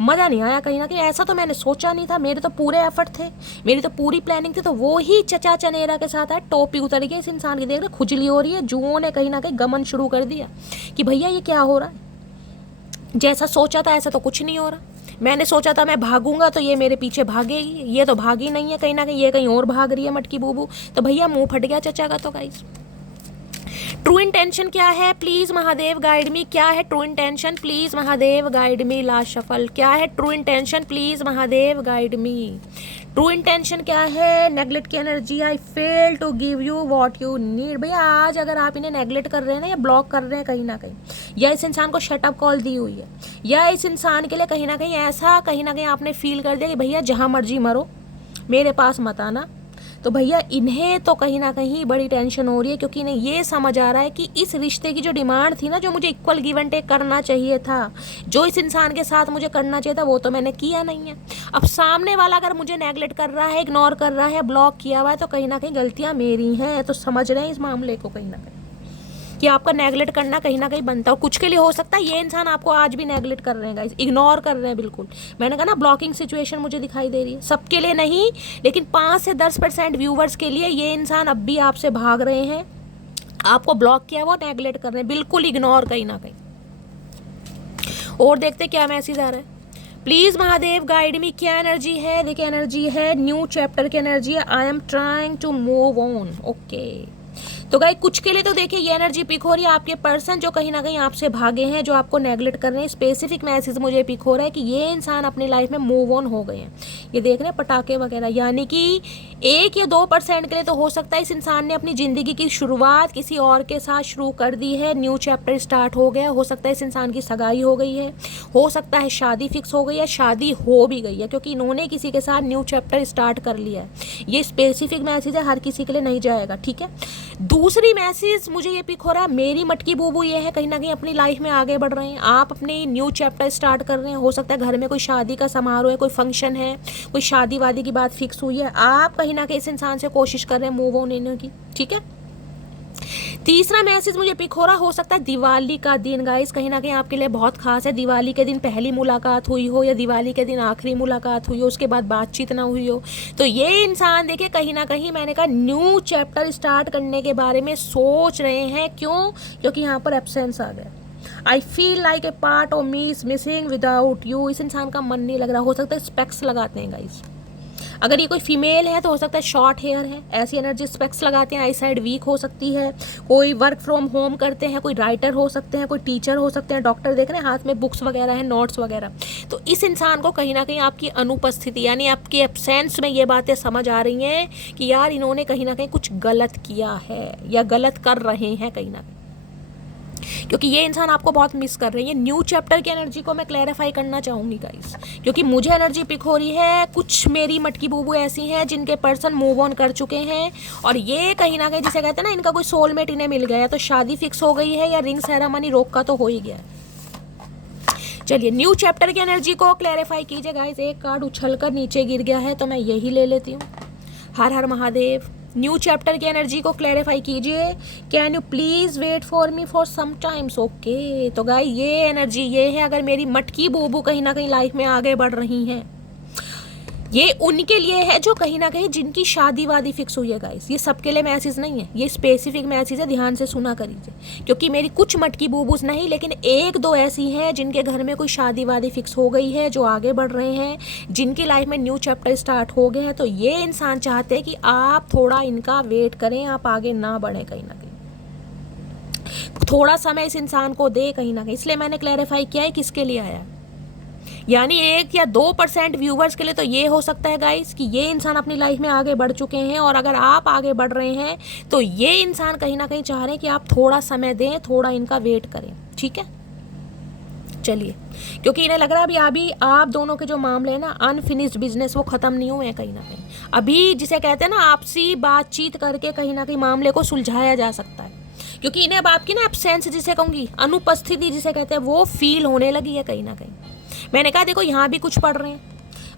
मज़ा नहीं आया कहीं ना कहीं। ऐसा तो मैंने सोचा नहीं था, मेरे तो पूरे एफर्ट थे, मेरी तो पूरी प्लानिंग थी। तो वो ही चचा चनेरा के साथ है, टोपी उतर गई इस इंसान की, देख रहे खुजली हो रही है, जुओं ने कहीं ना कहीं गमन शुरू कर दिया कि भैया ये क्या हो रहा है। जैसा सोचा था ऐसा तो कुछ नहीं हो रहा। मैंने सोचा था मैं भागूंगा तो ये मेरे पीछे भागेगी, ये तो भागी नहीं है कहीं ना कहीं, ये कहीं और भाग रही है मटकी बूबू। तो भैया मुंह फट गया चचा का। तो गाइस ट्रू इंटेंशन क्या है, प्लीज महादेव गाइड मी। क्या है true intention, please Mahadev guide me. Last shuffle, क्या है true intention, please Mahadev guide me. True intention क्या है? नेगलेक्ट की energy, I fail to give you what you need. भैया आज अगर आप इन्हें नेगलेक्ट कर रहे हैं ना, या ब्लॉक कर रहे हैं कहीं ना कहीं, या इस इंसान को शट अप कॉल दी हुई है, या इस इंसान के लिए कहीं ना कहीं आपने फील कर दिया कि भैया जहाँ मर्जी मरो, मेरे पास मत आना, तो भैया इन्हें तो कहीं ना कहीं बड़ी टेंशन हो रही है, क्योंकि इन्हें ये समझ आ रहा है कि इस रिश्ते की जो डिमांड थी ना, जो मुझे इक्वल गिव एंड टेक करना चाहिए था, जो इस इंसान के साथ मुझे करना चाहिए था, वो तो मैंने किया नहीं है। अब सामने वाला अगर मुझे नेगलेक्ट कर रहा है, इग्नोर कर रहा है, ब्लॉक किया हुआ है, तो कहीं ना कहीं गलतियाँ मेरी हैं। तो समझ रहे हैं इस मामले को कहीं ना कहीं कि आपका नेगलेक्ट करना कहीं ना कहीं बनता है। कुछ के लिए हो सकता है ये इंसान आपको आज भी नेगलेक्ट कर रहे हैं गाइस, इग्नोर कर रहे हैं बिल्कुल। मैंने कहा ना ब्लॉकिंग सिचुएशन मुझे दिखाई दे रही है, सबके लिए नहीं, लेकिन 5 से 10% व्यूवर्स के लिए ये इंसान अब भी आपसे भाग रहे हैं, आपको ब्लॉक किया वो नेगलेक्ट कर रहे हैं, बिल्कुल इग्नोर कहीं ना कहीं। और देखते क्या मैसेज आ रहा है। प्लीज महादेव गाइड मी, क्या एनर्जी है? देखिए एनर्जी है न्यू चैप्टर की एनर्जी है, I am trying to move on. Okay, तो गाइस कुछ के लिए तो देखिए ये एनर्जी पिक हो रही है, आपके पर्सन जो कहीं ना कहीं आपसे भागे हैं, जो आपको नेगलेक्ट कर रहे हैं, स्पेसिफिक मैसेज मुझे पिक हो रहा है कि ये इंसान अपनी लाइफ में मूव ऑन हो गए हैं। ये देख रहे हैं पटाखे वगैरह, यानी कि 1 या 2% के लिए तो हो सकता है इस इंसान ने अपनी ज़िंदगी की शुरुआत किसी और के साथ शुरू कर दी है, न्यू चैप्टर स्टार्ट हो गया। हो सकता है इस इंसान की सगाई हो गई है, हो सकता है शादी फिक्स हो गई है, शादी हो भी गई है, क्योंकि इन्होंने किसी के साथ न्यू चैप्टर स्टार्ट कर लिया है। ये स्पेसिफिक मैसेज है, हर किसी के लिए नहीं जाएगा, ठीक है। दूसरी मैसेज मुझे ये पिक हो रहा है, मेरी मटकी बूबू ये है, कहीं ना कहीं अपनी लाइफ में आगे बढ़ रहे हैं, आप अपने न्यू चैप्टर स्टार्ट कर रहे हैं। हो सकता है घर में कोई शादी का समारोह है, कोई फंक्शन है, कोई शादी वादी की बात फिक्स हुई है, आप कहीं ना कहीं इस इंसान से कोशिश कर रहे हैं मूव ऑन होने की, ठीक है। तीसरा मैसेज मुझे पिक हो सकता है दिवाली का दिन गाइस, कहीं ना कहीं आपके लिए बहुत खास है। दिवाली के दिन पहली मुलाकात हुई हो, या दिवाली के दिन आखिरी मुलाकात हुई हो, उसके बाद बातचीत ना हुई हो, तो ये इंसान देखिए कहीं ना कहीं मैंने कहा न्यू चैप्टर स्टार्ट करने के बारे में सोच रहे हैं। क्यों? क्योंकि यहाँ पर एब्सेंस आ गया। I feel like a part of me is missing without you. इस इंसान का मन नहीं लग रहा। हो सकता है स्पेक्स लगाते हैं गाइस, अगर ये कोई फीमेल है तो हो सकता है शॉर्ट हेयर है, ऐसी एनर्जी स्पेक्स लगाते हैं, आई साइड वीक हो सकती है, कोई वर्क फ्रॉम होम करते हैं, कोई राइटर हो सकते हैं, कोई टीचर हो सकते हैं, डॉक्टर देख रहे हैं हाथ में बुक्स वगैरह है, नोट्स वगैरह। तो इस इंसान को कहीं ना कहीं आपकी अनुपस्थिति यानी आपकी एब्सेंस में ये बातें समझ आ रही हैं कि यार इन्होंने कहीं ना कहीं कुछ गलत किया है या गलत कर रहे हैं कहीं ना कहीं, क्योंकि ये इंसान आपको बहुत मिस कर रहे हैं। ये न्यू चैप्टर की एनर्जी को मैं क्लैरिफाई करना चाहूँगी गाइस, क्योंकि मुझे एनर्जी पिक हो रही है कुछ मेरी मटकी बूबू ऐसी हैं जिनके पर्सन मूव ऑन कर चुके हैं, और ये कहीं ना कहीं जिसे कहते हैं ना इनका कोई सोलमेट इन्हें मिल गया, तो शादी फिक्स हो गई है या रिंग सेरेमनी रोक का तो हो ही गया। चलिए न्यू चैप्टर की एनर्जी को क्लैरिफाई कीजिए गाइस। एक कार्ड उछल कर नीचे गिर गया है तो मैं यही ले लेती हूँ। हर हर महादेव। न्यू चैप्टर की एनर्जी को क्लैरिफाई कीजिए। Can you please wait for me for some times. Okay, तो गाइस ये एनर्जी ये है, अगर मेरी मटकी बूबू कहीं ना कहीं लाइफ में आगे बढ़ रही हैं, ये उनके लिए है जो कहीं ना कहीं जिनकी शादी वादी फिक्स हुई है गाइस। ये सबके लिए मैसेज नहीं है, ये स्पेसिफिक मैसेज है, ध्यान से सुना करिए, क्योंकि मेरी कुछ मटकी बूबूस नहीं लेकिन 1-2 ऐसी हैं जिनके घर में कोई शादी वादी फिक्स हो गई है, जो आगे बढ़ रहे हैं, जिनकी लाइफ में न्यू चैप्टर स्टार्ट हो गए हैं। तो ये इंसान चाहते हैं कि आप थोड़ा इनका वेट करें, आप आगे ना बढ़ें, कहीं ना कहीं थोड़ा समय इस इंसान को दे कहीं ना कहीं। इसलिए मैंने क्लैरिफाई किया है किसके लिए आया, यानी 1 या 2% व्यूवर्स के लिए तो ये हो सकता है गाइस कि ये इंसान अपनी लाइफ में आगे बढ़ चुके हैं, और अगर आप आगे बढ़ रहे हैं तो ये इंसान कहीं ना कहीं चाह रहे हैं कि आप थोड़ा समय दें, थोड़ा इनका वेट करें, ठीक है। चलिए, क्योंकि इन्हें लग रहा है अभी आप दोनों के जो मामले हैं ना अनफिनिश्ड बिजनेस, वो ख़त्म नहीं हुए हैं कहीं ना कहीं। अभी जिसे कहते हैं ना आपसी बातचीत करके कहीं ना कहीं मामले को सुलझाया जा सकता है, क्योंकि इन्हें अब आपकी ना एब्सेंस जिसे कहूँगी, अनुपस्थिति जिसे कहते हैं, वो फील होने लगी है कहीं ना कहीं। मैंने कहा देखो यहाँ भी कुछ पढ़ रहे हैं,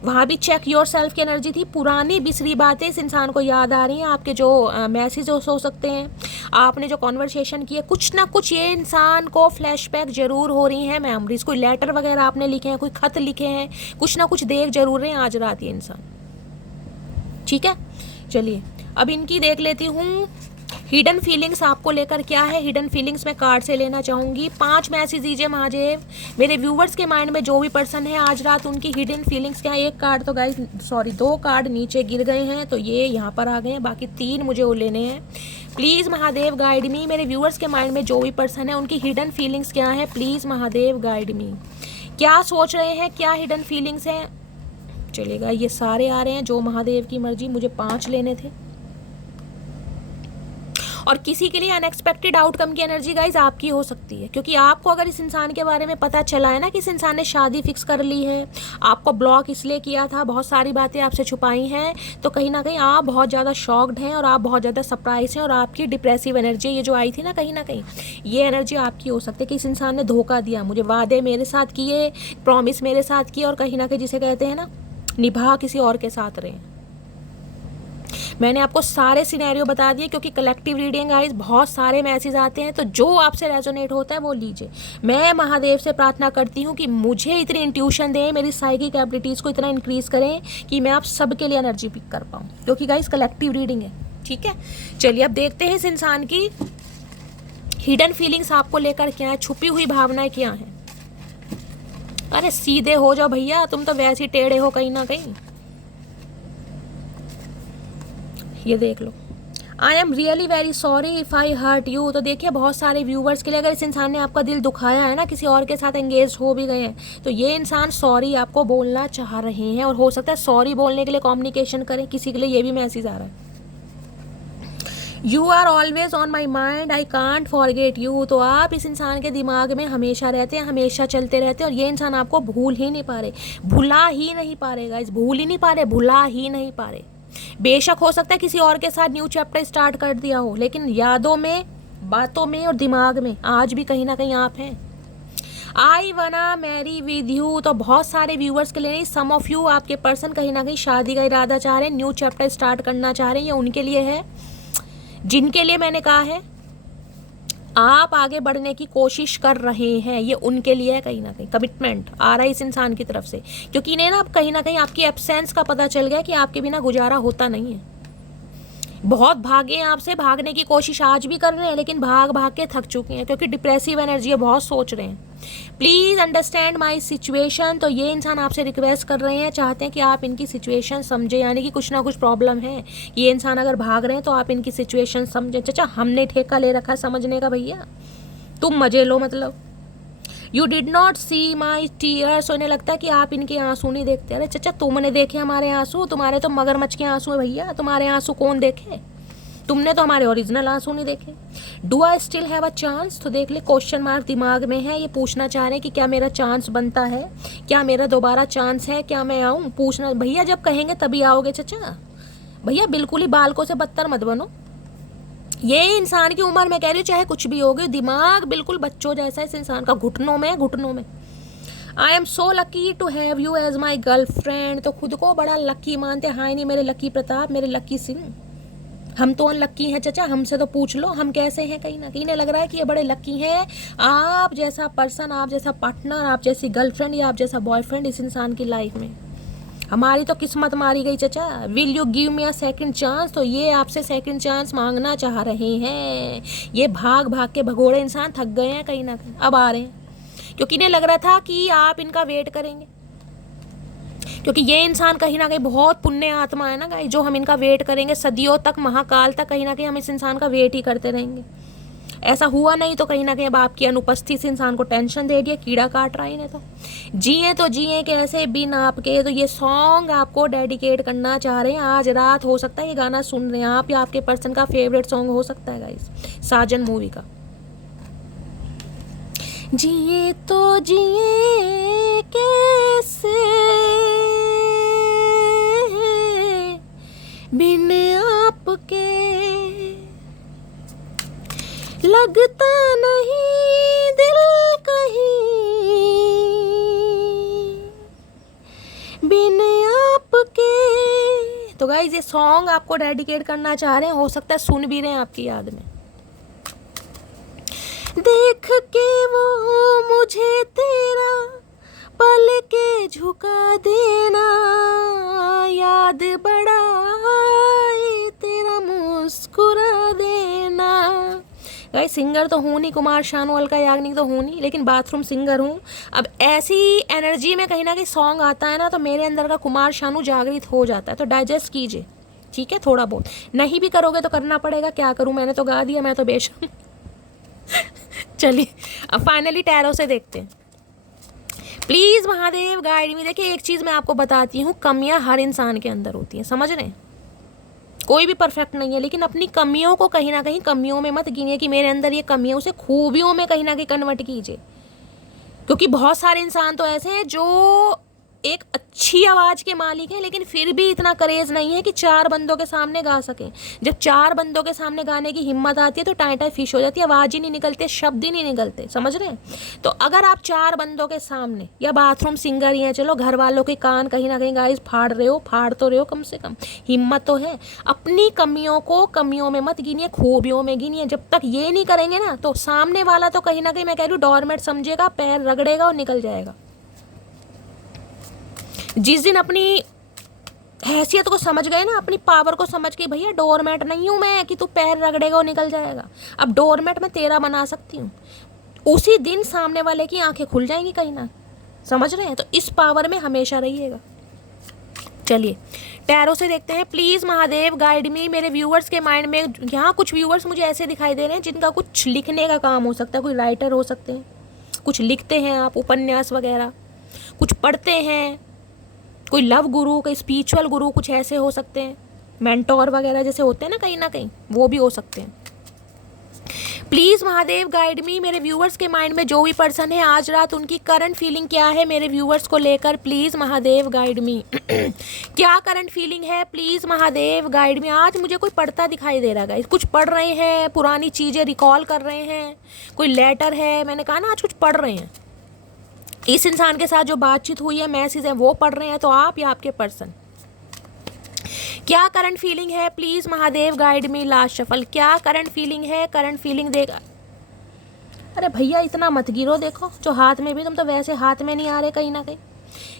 वहाँ भी चेक योर सेल्फ की एनर्जी थी, पुरानी बिसरी बातें इस इंसान को याद आ रही हैं, आपके जो मैसेज हो सकते हैं, आपने जो कॉन्वर्सेशन किया, कुछ ना कुछ ये इंसान को फ्लैशबैक जरूर हो रही हैं, मेमोरीज, कोई लेटर वगैरह आपने लिखे हैं, कोई खत लिखे हैं, कुछ ना कुछ देख जरूर रहे हैं आज रात ये इंसान, ठीक है। चलिए अब इनकी देख लेती हूँ हिडन फीलिंग्स आपको लेकर क्या है। हिडन फीलिंग्स मैं कार्ड से लेना चाहूँगी। 5 मैसेज दीजिए महादेव, मेरे व्यूवर्स के माइंड में जो भी पर्सन है आज रात उनकी हिडन फीलिंग्स क्या है। एक कार्ड तो गाइस 2 कार्ड नीचे गिर गए हैं, तो ये यहाँ पर आ गए हैं, बाकी 3 मुझे वो लेने हैं। प्लीज़ महादेव गाइड मी, मेरे व्यूवर्स के माइंड में जो भी पर्सन है उनकी हिडन फीलिंग्स क्या है, प्लीज़ महादेव गाइड मी। क्या सोच रहे हैं, क्या हिडन फीलिंग्स हैं, चलेगा, ये सारे आ रहे हैं, जो महादेव की मर्जी। मुझे 5 लेने थे। और किसी के लिए अनएक्सपेक्टेड आउटकम की एनर्जी गाइज आपकी हो सकती है, क्योंकि आपको अगर इस इंसान के बारे में पता चला है ना कि इस इंसान ने शादी फिक्स कर ली है, आपको ब्लॉक इसलिए किया था, बहुत सारी बातें आपसे छुपाई हैं, तो कहीं ना कहीं आप बहुत ज़्यादा शॉक्ड हैं और आप बहुत ज़्यादा सरप्राइज हैं। और आपकी डिप्रेसिव एनर्जी ये जो आई थी ना, कहीं ना कहीं ये एनर्जी आपकी हो सकती है कि इस इंसान ने धोखा दिया मुझे, वादे मेरे साथ किए, प्रॉमिस मेरे साथ किए, और कहीं ना कहीं जिसे कहते हैं ना निभा किसी और के साथ रहे। मैंने आपको सारे सिनेरियो बता दिए, क्योंकि कलेक्टिव रीडिंग गाइस बहुत सारे मैसेज आते हैं, तो जो आपसे रेजोनेट होता है वो लीजिए। मैं महादेव से प्रार्थना करती हूँ कि मुझे इतनी इंट्यूशन दें, मेरी साइकिक एबिलिटीज़ को इतना इंक्रीज करें कि मैं आप सबके लिए एनर्जी पिक कर पाऊँ, क्योंकि गाइस कलेक्टिव रीडिंग है। ठीक है, चलिए अब देखते हैं इस इंसान की हिडन फीलिंग्स आपको लेकर क्या है, छुपी हुई भावनाएं क्या हैं। अरे सीधे हो जाओ भैया, तुम तो वैसे ही टेढ़े हो कहीं ना कहीं। ये देख लो, I am really very sorry if I hurt you. तो देखिए बहुत सारे व्यूवर्स के लिए, अगर इस इंसान ने आपका दिल दुखाया है ना, किसी और के साथ एंगेज हो भी गए हैं, तो ये इंसान सॉरी आपको बोलना चाह रहे हैं, और हो सकता है सॉरी बोलने के लिए कम्युनिकेशन करें। किसी के लिए ये भी मैसेज आ रहा है, you are always on my mind, I can't forget you. तो आप इस इंसान के दिमाग में हमेशा रहते हैं, हमेशा चलते रहते हैं, और ये इंसान आपको भूल ही नहीं पा रहे, भुला ही नहीं पा रहे गाइस, भूल ही नहीं पा रहे, भुला ही नहीं पा रहे। बेशक हो सकता है किसी और के साथ न्यू चैप्टर स्टार्ट कर दिया हो, लेकिन यादों में, बातों में और दिमाग में आज भी कहीं ना कहीं आप हैं। आई वना मैरी विद यू। तो बहुत सारे व्यूअर्स के लिए, सम ऑफ यू, आपके पर्सन कहीं ना कहीं शादी का इरादा चाह रहे हैं, न्यू चैप्टर स्टार्ट करना चाह रहे हैं। ये उनके लिए है जिनके लिए मैंने कहा है आप आगे बढ़ने की कोशिश कर रहे हैं, ये उनके लिए है। कहीं ना कहीं कमिटमेंट आ रहा है इस इंसान की तरफ से, क्योंकि इन्हें ना कहीं ना कहीं आपकी एब्सेंस का पता चल गया कि आपके बिना गुजारा होता नहीं है। बहुत भागे हैं आपसे, भागने की कोशिश आज भी कर रहे हैं, लेकिन भाग भाग के थक चुके हैं, क्योंकि डिप्रेसिव एनर्जी है, बहुत सोच रहे हैं। Please understand my situation. तो ये इंसान आपसे रिक्वेस्ट कर रहे हैं, चाहते हैं कि आप इनकी सिचुएशन समझे, यानी कि कुछ ना कुछ प्रॉब्लम है। ये इंसान अगर भाग रहे हैं तो आप इनकी सिचुएशन समझे। चाचा हमने ठेका ले रखा समझने का भैया, तुम मजे लो। मतलब you did not see my tears. उन्हें लगता है कि आप इनके आंसू नहीं देखते। अरे चाचा तुमने देखे हमारे आंसू? तुम्हारे तो मगरमच्छ के आंसू है भैया, तुम्हारे आंसू कौन देखे? तुमने तो हमारे ओरिजिनल आंसू नहीं देखे। Do I still have a chance? तो देख ले, क्वेश्चन मार्क दिमाग में है, ये पूछना चाह रहे हैं कि क्या मेरा चांस बनता है, क्या मेरा दोबारा चांस है, क्या मैं आऊँ? पूछना भैया, जब कहेंगे तभी आओगे चाचा। भैया बिल्कुल ही बालकों से बदतर मत बनो। ये इंसान की उम्र, मैं कह रही हूँ चाहे कुछ भी हो गई, दिमाग बिल्कुल बच्चों जैसा इस इंसान का, घुटनों में घुटनों में। I am so lucky to have you as my girlfriend. तो खुद को बड़ा लकी मानते। हाय नहीं मेरे लकी प्रताप, मेरे लकी सिंह, हम तो अनलक्की हैं चाचा, हमसे तो पूछ लो हम कैसे हैं। कहीं ना कहीं इन्हें लग रहा है कि ये बड़े लकी हैं। आप जैसा पर्सन, आप जैसा पार्टनर, आप जैसी गर्लफ्रेंड या आप जैसा बॉयफ्रेंड इस इंसान की लाइफ में। हमारी तो किस्मत मारी गई चाचा। Will you give me a second chance? तो ये आपसे सेकंड चांस मांगना चाह रहे हैं। ये भाग भाग के भगोड़े इंसान थक गए हैं कहीं ना कहीं, अब आ रहे हैं, क्योंकि इन्हें लग रहा था कि आप इनका वेट करेंगे, क्योंकि ये इंसान कहीं ना कहीं बहुत पुण्य आत्मा है ना गाइस, जो हम इनका वेट करेंगे सदियों तक, महाकाल तक, कहीं ना कहीं हम इस इंसान का वेट ही करते रहेंगे। ऐसा हुआ नहीं तो कहीं ना कहीं अब आपकी अनुपस्थिति से इंसान को टेंशन दे दिया, कीड़ा काट रहा है इन्हें। तो जिए कैसे बिन आपके। तो ये सॉन्ग आपको डेडिकेट करना चाह रहे हैं आज रात। हो सकता है ये गाना सुन रहे हैं आप, या आपके पर्सन का फेवरेट सॉन्ग हो सकता है गाइस, साजन मूवी का। जिए तो जिए कैसे बिन आपके, लगता नहीं दिल कहीं बिन आपके। तो गाइस ये सॉन्ग आपको डेडिकेट करना चाह रहे हैं, हो सकता है सुन भी रहे हैं आपकी याद में। देख के वो मुझे तेरा पल के झुका देना, याद बड़ा तेरा मुस्कुरा देना। गाइस सिंगर तो हूँ नहीं, कुमार शानू, अलका याग्निक तो हूँ नहीं, लेकिन बाथरूम सिंगर हूँ। अब ऐसी एनर्जी में कहीं ना कहीं सॉन्ग आता है ना, तो मेरे अंदर का कुमार शानू जागृत हो जाता है। तो डाइजेस्ट कीजिए, ठीक है, थोड़ा बहुत। नहीं भी करोगे तो करना पड़ेगा, क्या करूँ, मैंने तो गा दिया, मैं तो चलिए अब फाइनली टैरो से देखते हैं। प्लीज महादेव गाइड मी। देखिए एक चीज मैं आपको बताती हूँ, कमियां हर इंसान के अंदर होती हैं, समझ रहे हैं, कोई भी परफेक्ट नहीं है, लेकिन अपनी कमियों को कहीं ना कहीं कमियों में मत गिनिए कि मेरे अंदर ये कमियों, उसे खूबियों में कहीं ना कहीं कन्वर्ट कीजिए। क्योंकि बहुत सारे इंसान तो ऐसे हैं जो एक अच्छी आवाज़ के मालिक हैं, लेकिन फिर भी इतना करेज नहीं है कि 4 बंदों के सामने गा सकें। जब 4 बंदों के सामने गाने की हिम्मत आती है तो टाई टाई फिश हो जाती है, आवाज़ ही नहीं निकलती, शब्द ही नहीं निकलते, समझ रहे हैं। तो अगर आप 4 बंदों के सामने, या बाथरूम सिंगर ही हैं, चलो घर वालों के कान कहीं ना कहीं गाइस फाड़ रहे हो, फाड़ तो रहे हो, कम से कम हिम्मत तो है। अपनी कमियों को कमियों में मत गिनिए, खूबियों में गिनिए। जब तक ये नहीं करेंगे ना तो सामने वाला तो कहीं ना कहीं, मैं कह रही हूँ, डोरमेट समझेगा, पैर रगड़ेगा और निकल जाएगा। जिस दिन अपनी हैसियत को समझ गए ना, अपनी पावर को समझ के, भैया डोरमेट नहीं हूं मैं कि तू पैर रगड़ेगा और निकल जाएगा, अब डोरमेट मैं तेरा बना सकती हूँ, उसी दिन सामने वाले की आंखें खुल जाएंगी कहीं ना, समझ रहे हैं। तो इस पावर में हमेशा रहिएगा। चलिए टैरो से देखते हैं। प्लीज़ महादेव गाइड मी। मेरे व्यूअर्स के माइंड में यहाँ कुछ व्यूअर्स मुझे ऐसे दिखाई दे रहे हैं जिनका कुछ लिखने का काम हो सकता है, कोई राइटर हो सकते हैं, कुछ लिखते हैं आप, उपन्यास वगैरह कुछ पढ़ते हैं, कोई लव गुरु, कोई स्पिरिचुअल गुरु, कुछ ऐसे हो सकते हैं, मेंटोर वगैरह जैसे होते हैं ना कहीं वो भी हो सकते हैं। प्लीज़ महादेव गाइड मी। मेरे व्यूअर्स के माइंड में जो भी पर्सन है आज रात, उनकी करंट फीलिंग क्या है मेरे व्यूअर्स को लेकर, प्लीज़ महादेव गाइड मी। क्या करंट फीलिंग है, प्लीज़ महादेव गाइड मी। आज मुझे कोई पढ़ता दिखाई दे रहा है, कुछ पढ़ रहे हैं, पुरानी चीज़ें रिकॉल कर रहे हैं, कोई लेटर है, मैंने कहा ना आज कुछ पढ़ रहे हैं, इस इंसान के साथ जो बातचीत हुई है, मैसेज है, वो पढ़ रहे हैं, तो आप या आपके पर्सन। क्या करंट फीलिंग है, please Mahadev guide me. Last shuffle. क्या करंट फीलिंग है, करंट फीलिंग देगा। अरे भैया इतना मत गिरो, देखो जो हाथ में भी, तुम तो वैसे हाथ में नहीं आ रहे कहीं ना कहीं।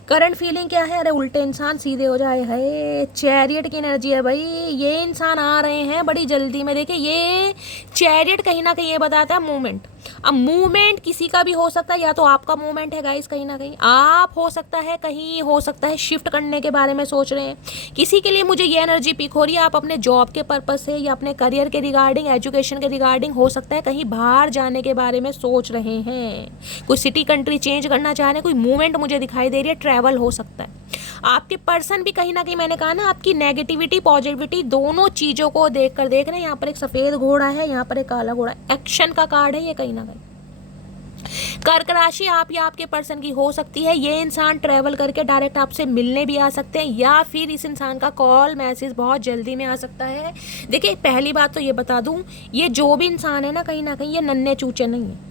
करंट फीलिंग क्या है, अरे उल्टे इंसान सीधे हो जाए, है चैरियट की एनर्जी है भाई। ये इंसान आ रहे हैं बड़ी जल्दी में। देखिए ये चैरियट कहीं ना कहीं ये बताता है मूवमेंट। अब मूवमेंट किसी का भी हो सकता है, या तो आपका मूवमेंट है गाइस, कहीं ना कहीं आप हो सकता है, कहीं हो सकता है शिफ्ट करने के बारे में सोच रहे हैं। किसी के लिए मुझे ये एनर्जी पिक हो रही है, आप अपने जॉब के पर्पस से या अपने करियर के रिगार्डिंग, एजुकेशन के रिगार्डिंग, हो सकता है कहीं बाहर जाने के बारे में सोच रहे हैं, कोई सिटी कंट्री चेंज करना चाह रहे हैं, कोई मूवमेंट मुझे दिखाई दे रही है, ट्रैवल हो सकता है। आपके पर्सन भी कहीं ना कहीं, मैंने कहा ना, आपकी नेगेटिविटी पॉजिटिविटी दोनों चीज़ों को देख रहे हैं। यहाँ पर एक सफ़ेद घोड़ा है, यहाँ पर एक काला घोड़ा, एक्शन का कार्ड है ये कहीं ना कहीं। कर्क राशि आप या आपके पर्सन की हो सकती है। ये इंसान ट्रैवल करके डायरेक्ट आपसे मिलने भी आ सकते हैं, या फिर इस इंसान का कॉल मैसेज बहुत जल्दी में आ सकता है। देखिए पहली बात तो ये बता दूं, ये जो भी इंसान है ना कहीं ये नन्हे चूचे नहीं है।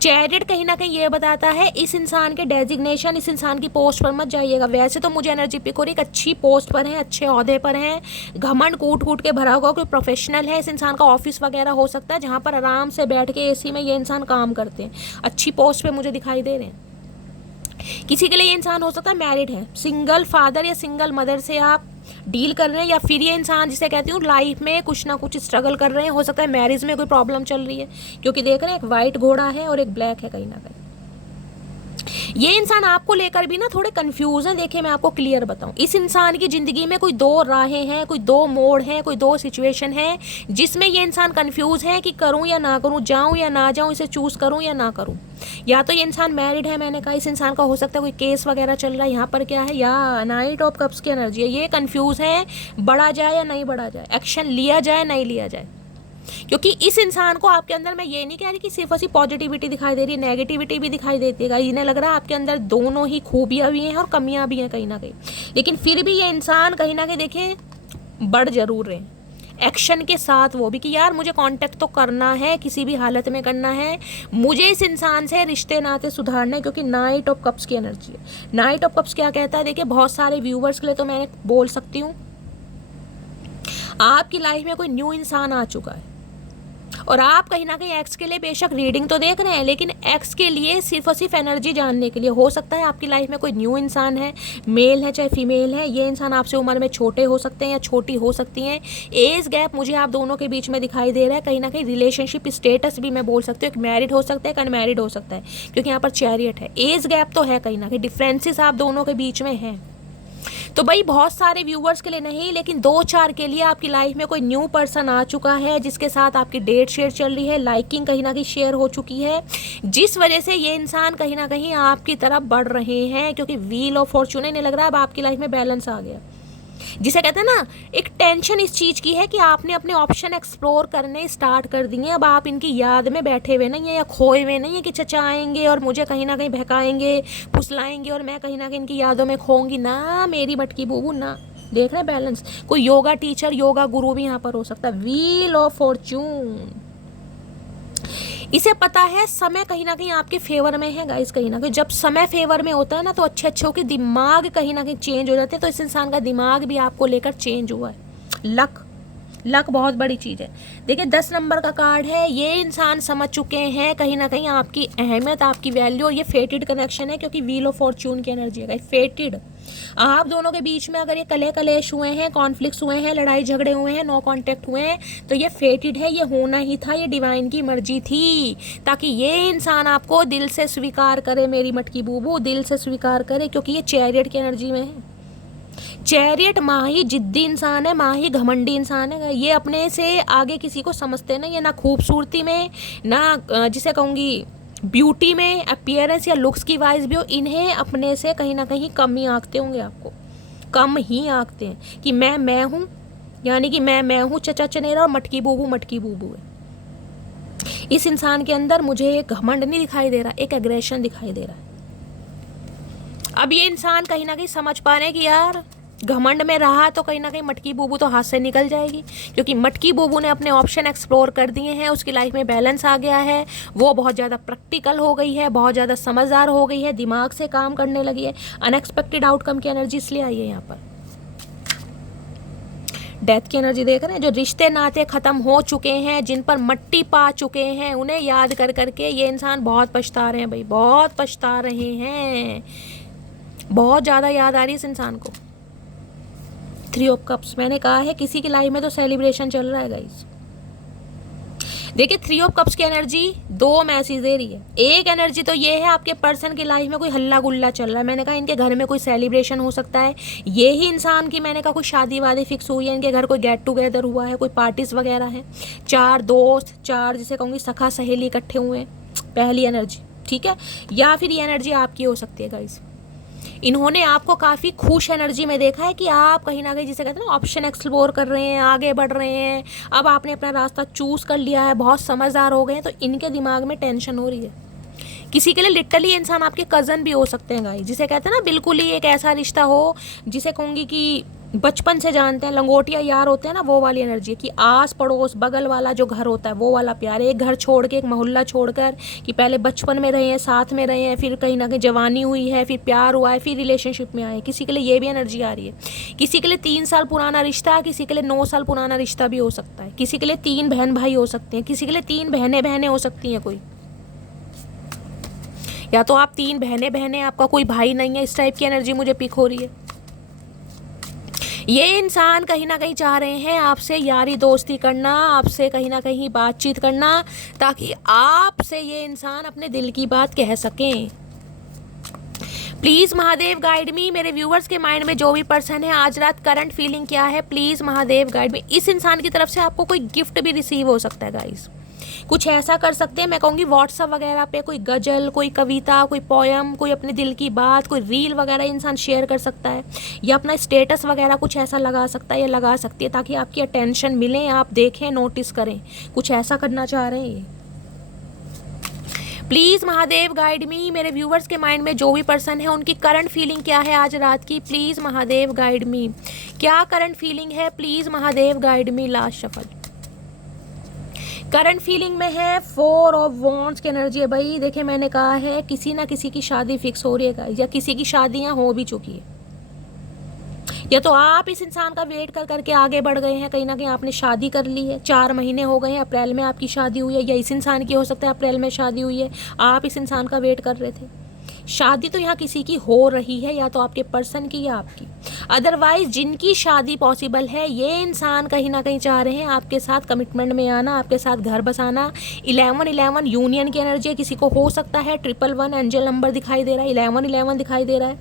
चैरियट कहीं ना कहीं ये बताता है इस इंसान के डेजिग्नेशन, इस इंसान की पोस्ट पर मत जाइएगा। वैसे तो मुझे एनर्जी पिक हो रही है, एक अच्छी पोस्ट पर है, अच्छे ओहदे पर हैं, घमंड कूट के भरा हुआ, कोई प्रोफेशनल है, इस इंसान का ऑफिस वगैरह हो सकता है जहाँ पर आराम से बैठ के एसी में ये इंसान काम करते हैं, अच्छी पोस्ट पे मुझे दिखाई दे रहे हैं। किसी के लिए ये इंसान हो सकता है मैरिड है, सिंगल फादर या सिंगल मदर से आप डील कर रहे हैं, या फिर ये इंसान जिसे कहती हूँ लाइफ में कुछ ना कुछ स्ट्रगल कर रहे हैं। हो सकता है मैरिज में कोई प्रॉब्लम चल रही है, क्योंकि देख रहे हैं एक वाइट घोड़ा है और एक ब्लैक है कहीं ना कहीं। ये इंसान आपको लेकर भी ना थोड़े कंफ्यूज है। देखिए मैं आपको क्लियर बताऊं, इस इंसान की जिंदगी में कोई 2 राहें हैं, कोई 2 मोड़ हैं, कोई 2 सिचुएशन है जिसमें ये इंसान कंफ्यूज है कि करूं या ना करूं, जाऊं या ना जाऊं, इसे चूज करूं या ना करूं। या तो ये इंसान मैरिड है, मैंने कहा इस इंसान का हो सकता है कोई केस वगैरह चल रहा है, यहाँ पर क्या है, या नाइट ऑफ कप्स की एनर्जी है। ये कंफ्यूज है, बढ़ा जाए या नहीं बढ़ा जाए, एक्शन लिया जाए नहीं लिया जाए। क्योंकि इस इंसान को आपके अंदर, मैं ये नहीं कह रही कि सिर्फ ऐसी पॉजिटिविटी दिखाई दे रही है, नेगेटिविटी भी दिखाई देती है। इन्हें लग रहा है आपके अंदर दोनों ही खूबियाँ भी हैं और कमियाँ भी हैं कहीं ना कहीं, लेकिन फिर भी ये इंसान कहीं ना कहीं देखें बढ़ जरूर रहे एक्शन के साथ, वो भी कि यार मुझे कांटेक्ट तो करना है, किसी भी हालत में करना है, मुझे इस इंसान से रिश्ते नाते सुधारने, क्योंकि नाइट ऑफ कप्स की एनर्जी है। नाइट ऑफ कप्स क्या कहता है, देखिए बहुत सारे व्यूवर्स के लिए तो मैंने बोल सकती हूँ, आपकी लाइफ में कोई न्यू इंसान आ चुका है और आप कहीं ना कहीं एक्स के लिए बेशक रीडिंग तो देख रहे हैं, लेकिन एक्स के लिए सिर्फ और सिर्फ एनर्जी जानने के लिए। हो सकता है आपकी लाइफ में कोई न्यू इंसान है, मेल है चाहे फीमेल है, ये इंसान आपसे उम्र में छोटे हो सकते हैं या छोटी हो सकती हैं। एज गैप मुझे आप दोनों के बीच में दिखाई दे रहा है, कहीं ना कहीं रिलेशनशिप स्टेटस भी मैं बोल सकती हूँ, एक मैरिड हो सकता है, एक अनमैरिड हो सकता है, क्योंकि यहाँ पर चैरियट है। एज गैप तो है, कहीं ना कहीं डिफरेंसेस आप दोनों के बीच में हैं। तो भाई बहुत सारे व्यूवर्स के लिए नहीं, लेकिन 2-4 के लिए आपकी लाइफ में कोई न्यू पर्सन आ चुका है जिसके साथ आपकी डेट शेयर चल रही है, लाइकिंग कहीं ना कहीं शेयर हो चुकी है, जिस वजह से ये इंसान कहीं ना कहीं आपकी तरफ बढ़ रहे हैं, क्योंकि व्हील ऑफ फॉर्चून नहीं लग रहा है, अब आपकी लाइफ में बैलेंस आ गया। जिसे कहते हैं ना, एक टेंशन इस चीज़ की है कि आपने अपने ऑप्शन एक्सप्लोर करने स्टार्ट कर दिए, अब आप इनकी याद में बैठे हुए नहीं है या खोए हुए नहीं है कि चचा आएंगे और मुझे कहीं ना कहीं बहकाएंगे, फुसलाएंगे और मैं कहीं ना कहीं इनकी यादों में खोऊंगी ना, मेरी मटकी बूबू ना। देख रहे हैं बैलेंस। कोई योगा टीचर, योगा गुरु भी यहाँ पर हो सकता है। व्हील ऑफ फॉर्चून, इसे पता है समय कहीं ना कहीं आपके फेवर में है गाइस। कहीं ना कहीं जब समय फेवर में होता है ना, तो अच्छे अच्छे होकर दिमाग कहीं ना कहीं चेंज हो जाते हैं। तो इस इंसान का दिमाग भी आपको लेकर चेंज हुआ है। लक बहुत बड़ी चीज़ है। देखिए 10 नंबर का कार्ड है। ये इंसान समझ चुके हैं कहीं ना कहीं आपकी अहमियत, आपकी वैल्यू, और ये फेटेड कनेक्शन है, क्योंकि व्हील ऑफ फॉर्चून की एनर्जी है गाइस। फेटेड, आप दोनों के बीच में अगर ये कलेश हुए हैं, कॉन्फ्लिक्ट्स हुए हैं, लड़ाई झगड़े हुए हैं, नो कांटेक्ट हुए हैं, तो ये फेटेड है, ये होना ही था, ये डिवाइन की मर्जी थी, ताकि ये इंसान आपको दिल से स्वीकार करे, मेरी मटकी बूबू, दिल से स्वीकार करे, क्योंकि ये चैरियट की एनर्जी में है। चैरियट माही जिद्दी इंसान है, माही घमंडी इंसान है। ये अपने से आगे किसी को समझते नहीं है, ना खूबसूरती में, ना जिसे कहूँगी ब्यूटी में, अपीयरेंस या लुक्स की वाइज भी हो, इन्हें अपने से कहीं ना कहीं कम ही आंकते होंगे, आपको कम ही आंकते हैं कि मैं हूँ, यानी कि मैं हूँ चचा चनेरा और मटकी बूबू है। इस इंसान के अंदर मुझे एक घमंड नहीं दिखाई दे रहा, एक एग्रेशन दिखाई दे रहा है। अब ये इंसान कहीं ना कहीं समझ पा रहे हैं कि यार घमंड में रहा तो कहीं ना कहीं मटकी बूबू तो हाथ से निकल जाएगी, क्योंकि मटकी बूबू ने अपने ऑप्शन एक्सप्लोर कर दिए हैं, उसकी लाइफ में बैलेंस आ गया है, वो बहुत ज़्यादा प्रैक्टिकल हो गई है, बहुत ज़्यादा समझदार हो गई है, दिमाग से काम करने लगी है। अनएक्सपेक्टेड आउटकम की एनर्जी इसलिए आई है यहाँ पर। डेथ की एनर्जी देख रहे हैं। जो रिश्ते नाते ख़त्म हो चुके हैं, जिन पर मट्टी पा चुके हैं, उन्हें याद कर करके ये इंसान बहुत पछता रहे हैं भाई, बहुत पछता रहे हैं, बहुत ज़्यादा याद आ रही है इस इंसान को। 3 ऑफ कप्स, मैंने कहा है किसी की लाइफ में तो सेलिब्रेशन चल रहा है गाइस। देखिए 3 ऑफ कप्स की एनर्जी 2 मैसेज दे रही है। एक एनर्जी तो ये है आपके पर्सन की लाइफ में कोई हल्ला गुल्ला चल रहा है, मैंने कहा इनके घर में कोई सेलिब्रेशन हो सकता है, ये ही इंसान की मैंने कहा कोई शादी वादी फिक्स हुई है, इनके घर कोई गेट टुगेदर हुआ है, कोई पार्टीज वगैरह हैं, 4 दोस्त, 4 जिसे कहूँगी सखा सहेली इकट्ठे हुए हैं, पहली एनर्जी, ठीक है। या फिर ये एनर्जी आपकी हो सकती है गाइस। इन्होंने आपको काफ़ी खुश एनर्जी में देखा है कि आप कहीं ना कहीं जिसे कहते हैं ना ऑप्शन एक्सप्लोर कर रहे हैं, आगे बढ़ रहे हैं, अब आपने अपना रास्ता चूज़ कर लिया है, बहुत समझदार हो गए हैं, तो इनके दिमाग में टेंशन हो रही है। किसी के लिए लिटरली इंसान आपके कज़न भी हो सकते हैं गाइस, जिसे कहते हैं ना बिल्कुल ही एक ऐसा रिश्ता हो जिसे कहूँगी कि बचपन से जानते हैं, लंगोटिया यार होते हैं ना, वो वाली एनर्जी कि आस पड़ोस बगल वाला जो घर होता है वो वाला प्यार। एक घर छोड़ के, एक मोहल्ला छोड़कर, कि पहले बचपन में रहे हैं, साथ में रहे हैं, फिर कहीं ना कहीं जवानी हुई है, फिर प्यार हुआ है, फिर रिलेशनशिप में आए। किसी के लिए ये भी एनर्जी आ रही है। किसी के लिए 3 साल पुराना रिश्ता, किसी के लिए 9 साल पुराना रिश्ता भी हो सकता है। किसी के लिए 3 बहन भाई हो सकते हैं, किसी के लिए 3 बहनें हो सकती हैं कोई, या तो आप 3 बहनें, आपका कोई भाई नहीं है, इस टाइप की एनर्जी मुझे पिक हो रही है। ये इंसान कहीं ना कहीं चाह रहे हैं आपसे यारी दोस्ती करना, आपसे कहीं ना कहीं बातचीत करना, ताकि आपसे ये इंसान अपने दिल की बात कह सकें। प्लीज़ महादेव गाइड मी। मेरे व्यूवर्स के माइंड में जो भी पर्सन है, आज रात करंट फीलिंग क्या है, प्लीज़ महादेव गाइड मी। इस इंसान की तरफ से आपको कोई गिफ्ट भी रिसीव हो सकता है गाइस। कुछ ऐसा कर सकते हैं, मैं कहूँगी व्हाट्सअप वगैरह पे कोई गज़ल, कोई कविता, कोई पोयम, कोई अपने दिल की बात, कोई रील वगैरह इंसान शेयर कर सकता है, या अपना स्टेटस वगैरह कुछ ऐसा लगा सकता है या लगा सकती है, ताकि आपकी अटेंशन मिले, आप देखें, नोटिस करें। कुछ ऐसा करना चाह रहे हैं ये। प्लीज़ महादेव गाइड मी। मेरे व्यूवर्स के माइंड में जो भी पर्सन है, उनकी करंट फीलिंग क्या है आज रात की, प्लीज़ महादेव गाइड मी। क्या करंट फीलिंग है, please Mahadev guide me. Last shuffle current feeling में है 4 ऑफ वॉन्ड्स की एनर्जी है भाई। देखिए मैंने कहा है किसी ना किसी की शादी फिक्स हो रही है, या किसी की शादियां हो भी चुकी है, या तो आप इस इंसान का वेट कर करके आगे बढ़ गए हैं, कहीं ना कहीं आपने शादी कर ली है, 4 महीने हो गए हैं, अप्रैल में आपकी शादी हुई है, या इस इंसान की हो सकता है अप्रैल में शादी हुई है, आप इस इंसान का वेट कर रहे थे। शादी तो यहाँ किसी की हो रही है, या तो आपके पर्सन की या आपकी। अदरवाइज जिनकी शादी पॉसिबल है, ये इंसान कहीं ना कहीं चाह रहे हैं आपके साथ कमिटमेंट में आना, आपके साथ घर बसाना। 11 यूनियन की एनर्जी है, किसी को हो सकता है 111 एंजल नंबर दिखाई दे रहा है, 11 दिखाई दे रहा है।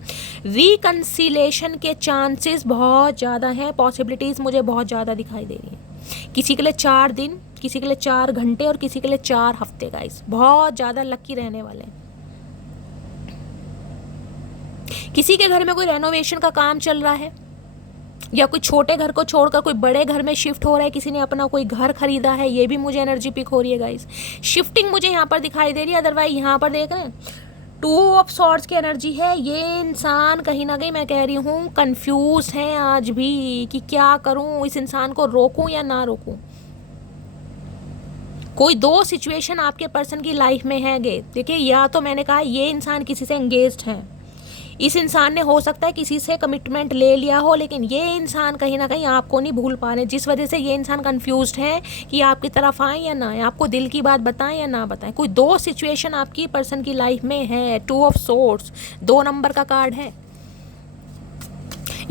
रिकंसिलेशन के चांसेस बहुत ज़्यादा हैं, पॉसिबिलिटीज़ मुझे बहुत ज़्यादा दिखाई दे रही हैं। किसी के लिए 4 दिन, किसी के लिए 4 घंटे और किसी के लिए 4 हफ्ते गाइस, बहुत ज़्यादा लकी रहने वाले हैं। किसी के घर में कोई रेनोवेशन का काम चल रहा है, या कोई छोटे घर को छोड़कर कोई बड़े घर में शिफ्ट हो रहा है, किसी ने अपना कोई घर खरीदा है, ये भी मुझे एनर्जी पिक हो रही है गाइस। शिफ्टिंग मुझे यहाँ पर दिखाई दे रही है। अदरवाइज यहाँ पर देख रहे हैं 2 ऑफ सॉर्ड्स की एनर्जी है। ये इंसान कहीं ना कहीं मैं कह रही हूँ कंफ्यूज है आज भी कि क्या करूँ, इस इंसान को रोकूँ या ना रोकूँ। कोई 2 सिचुएशन आपके पर्सन की लाइफ में है गे। देखिए, या तो मैंने कहा ये इंसान किसी से एंगेज्ड है, इस इंसान ने हो सकता है किसी से कमिटमेंट ले लिया हो, लेकिन ये इंसान कहीं ना कहीं आपको नहीं भूल पा रहे, जिस वजह से ये इंसान कंफ्यूज्ड है कि आपकी तरफ आए या ना आए, आपको दिल की बात बताएं या ना बताएं। कोई 2 सिचुएशन आपकी पर्सन की लाइफ में है। 2 ऑफ सोर्ड्स 2 नंबर का कार्ड है।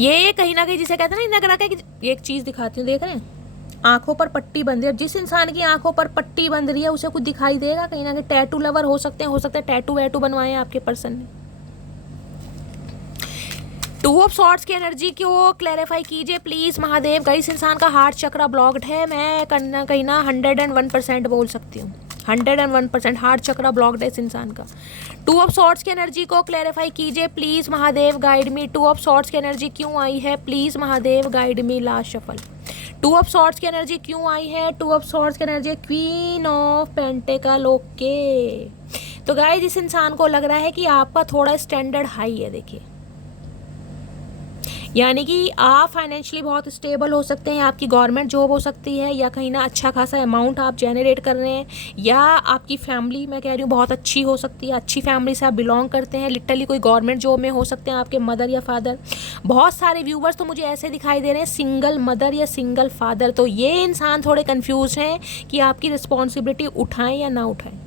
ये कहीं ना कहीं जिसे कहते हैं ना, लग रहा है कि एक चीज़ दिखाती हूँ, देख रहे हैं आंखों पर पट्टी बंध रही है। जिस इंसान की आंखों पर पट्टी बंध रही है उसे कुछ दिखाई देगा कहीं ना कहीं। टैटू लवर हो सकते हैं, हो सकता है टैटू वैटू बनवाए आपके पर्सन ने। 2 ऑफ सॉर्ड्स की एनर्जी को क्लैरिफाई कीजिए प्लीज महादेव। गाइस, इंसान का हार्ट चक्रा ब्लॉक्ड है। मैं कहीं ना 101% बोल सकती हूँ, 101% हार्ट चक्रा ब्लॉक्ड है इस इंसान का। 2 ऑफ सॉर्ड्स की एनर्जी को क्लैरिफाई कीजिए please Mahadev, guide me. 2 of swords की एनर्जी क्यों आई है please Mahadev, guide me. Last shuffle 2 of swords की एनर्जी क्यों आई है? 2 ऑफ सॉर्ड्स की energy queen of pentacle. Okay, तो गाइस इस इंसान को लग रहा है कि आपका थोड़ा स्टैंडर्ड हाई है। देखिए, यानी कि आप फाइनेंशियली बहुत स्टेबल हो सकते हैं, आपकी गवर्नमेंट जॉब हो सकती है, या कहीं ना अच्छा खासा अमाउंट आप जनरेट कर रहे हैं, या आपकी फैमिली मैं कह रही हूँ बहुत अच्छी हो सकती है, अच्छी फैमिली से आप बिलोंग करते हैं। लिटरली कोई गवर्नमेंट जॉब में हो सकते हैं आपके मदर या फादर। बहुत सारे व्यूवर्स तो मुझे ऐसे दिखाई दे रहे हैं सिंगल मदर या सिंगल फादर। तो ये इंसान थोड़े कन्फ्यूज हैं कि आपकी रिस्पॉन्सिबिलिटी उठाएं या ना उठाएं,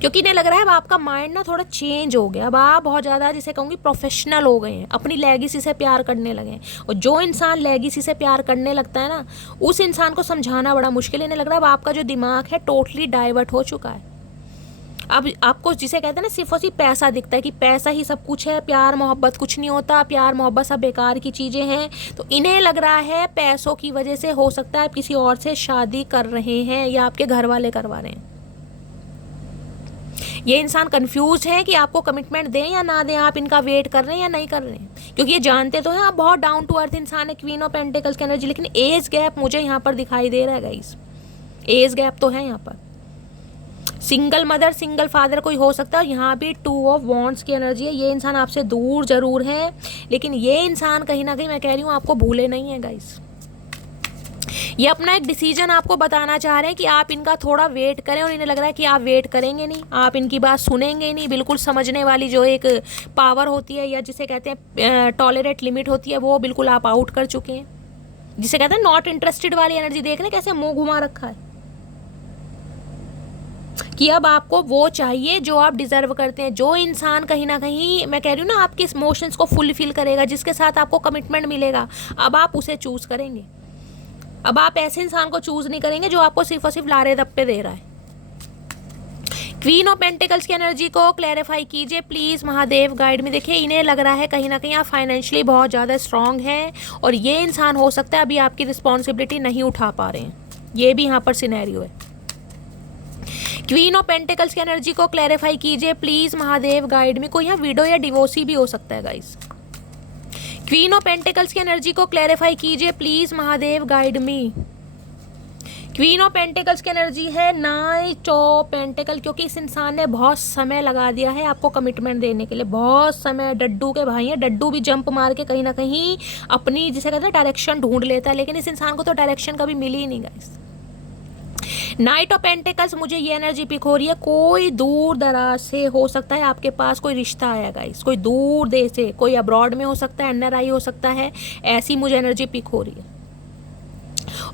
क्योंकि इन्हें लग रहा है अब आपका माइंड ना थोड़ा चेंज हो गया। अब आप बहुत ज़्यादा जिसे कहूँगी प्रोफेशनल हो गए हैं, अपनी लेगेसी से प्यार करने लगे हैं। और जो इंसान लेगेसी से प्यार करने लगता है ना, उस इंसान को समझाना बड़ा मुश्किल है। इन्हें लग रहा है अब आपका जो दिमाग है टोटली डाइवर्ट हो चुका है। अब आपको जिसे कहते हैं ना सिर्फ और सिर्फ पैसा दिखता है कि पैसा ही सब कुछ है, प्यार मोहब्बत कुछ नहीं होता, प्यार मोहब्बत सब बेकार की चीज़ें हैं। तो इन्हें लग रहा है पैसों की वजह से हो सकता है आप किसी और से शादी कर रहे हैं, या आपके घर वाले करवा रहे हैं। ये इंसान कंफ्यूज है कि आपको कमिटमेंट दें या ना दें, आप इनका वेट कर रहे हैं या नहीं कर रहे हैं, क्योंकि ये जानते तो हैं आप बहुत डाउन टू अर्थ इंसान है, क्वीन ऑफ पेंटिकल्स की एनर्जी। लेकिन एज गैप मुझे यहाँ पर दिखाई दे रहा है गाइस, एज गैप तो है यहाँ पर। सिंगल मदर सिंगल फादर कोई हो सकता है। यहाँ भी 2 ऑफ वॉन्ड्स की एनर्जी है। ये इंसान आपसे दूर जरूर है, लेकिन ये इंसान कहीं ना कहीं मैं कह रही हूँ आपको भूले नहीं है गाइस। ये अपना एक डिसीजन आपको बताना चाह रहे हैं कि आप इनका थोड़ा वेट करें, और इन्हें लग रहा है कि आप वेट करेंगे नहीं, आप इनकी बात सुनेंगे नहीं। बिल्कुल समझने वाली जो एक पावर होती है, या जिसे कहते हैं टॉलरेट लिमिट होती है, वो बिल्कुल आप आउट कर चुके हैं। जिसे कहते हैं नॉट इंटरेस्टेड वाली एनर्जी। देख रहे हैं कैसे मुंह घुमा रखा है कि अब आपको वो चाहिए जो आप डिजर्व करते हैं। जो इंसान कहीं ना कहीं मैं कह रही हूँ ना आपके इमोशंस को फुलफिल करेगा, जिसके साथ आपको कमिटमेंट मिलेगा, अब आप उसे चूज करेंगे। अब आप ऐसे इंसान को चूज नहीं करेंगे जो आपको सिर्फ और सिर्फ लारे दप्पे दे रहा है। क्वीन ऑफ पेंटिकल्स की एनर्जी को क्लैरिफाई कीजिए प्लीज महादेव, गाइड में। देखिए, इन्हें लग रहा है कहीं ना कहीं आप फाइनेंशियली बहुत ज़्यादा स्ट्रांग हैं, और ये इंसान हो सकता है अभी आपकी रिस्पॉन्सिबिलिटी नहीं उठा पा रहे हैं। ये भी यहाँ पर सिनेरियो है। क्वीन ऑफ पेंटिकल्स की एनर्जी को क्लैरिफाई कीजिए प्लीज महादेव, गाइड में। कोई यहाँ विडो या डिवोर्सी भी हो सकता है गाइस। क्वीन ऑफ पेंटिकल्स की एनर्जी को क्लैरिफाई कीजिए please Mahadev, guide me. Queen of pentacles की एनर्जी है नाइट ऑफ पेंटिकल, क्योंकि इस इंसान ने बहुत समय लगा दिया है आपको कमिटमेंट देने के लिए, बहुत समय। डड्डू के भाई हैं, डड्डू भी जंप मार के कहीं ना कहीं अपनी जिसे कहते हैं डायरेक्शन ढूंढ लेता है, लेकिन इस इंसान को तो डायरेक्शन कभी मिली ही नहीं गाइस। नाइट ऑफ पेंटिकल्स मुझे ये एनर्जी पिक हो रही है, कोई दूर दराज से हो सकता है आपके पास कोई रिश्ता आया गाइस, कोई दूर देश से, कोई अब्रॉड में हो सकता है, NRI हो सकता है, ऐसी मुझे एनर्जी पिक हो रही है।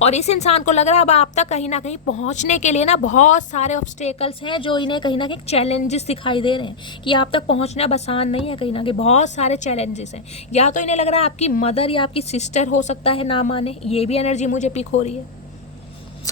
और इस इंसान को लग रहा है अब आप तक कहीं ना कहीं पहुंचने के लिए ना बहुत सारे ऑब्स्टेकल्स हैं, जो इन्हें कहीं ना कहीं चैलेंजेस दिखाई दे रहे हैं कि आप तक पहुंचना अब आसान नहीं है। कहीं ना कहीं बहुत सारे चैलेंजेस हैं। या तो इन्हें लग रहा है आपकी मदर या आपकी सिस्टर हो सकता है ना माने, ये भी एनर्जी मुझे पिक हो रही है,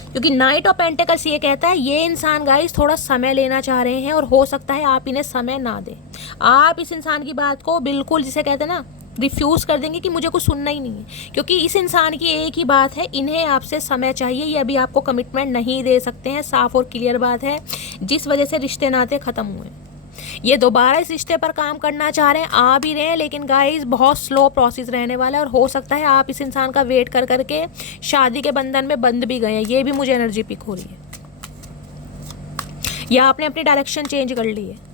क्योंकि नाइट ऑफ पेंटिकल्स ये कहता है ये इंसान गाइस थोड़ा समय लेना चाह रहे हैं और हो सकता है आप इन्हें समय ना दें। आप इस इंसान की बात को बिल्कुल, जिसे कहते हैं ना, रिफ्यूज़ कर देंगे कि मुझे कुछ सुनना ही नहीं है, क्योंकि इस इंसान की एक ही बात है, इन्हें आपसे समय चाहिए। ये अभी आपको कमिटमेंट नहीं दे सकते हैं, साफ और क्लियर बात है, जिस वजह से रिश्ते नाते ख़त्म हुए। ये दोबारा इस रिश्ते पर काम करना चाह रहे हैं, आ भी रहे हैं, लेकिन गाइस बहुत स्लो प्रोसेस रहने वाला है और हो सकता है आप इस इंसान का वेट कर करके शादी के बंधन में बंध भी गए हैं। ये भी मुझे एनर्जी पिक हो रही है, या आपने अपनी डायरेक्शन चेंज कर ली है।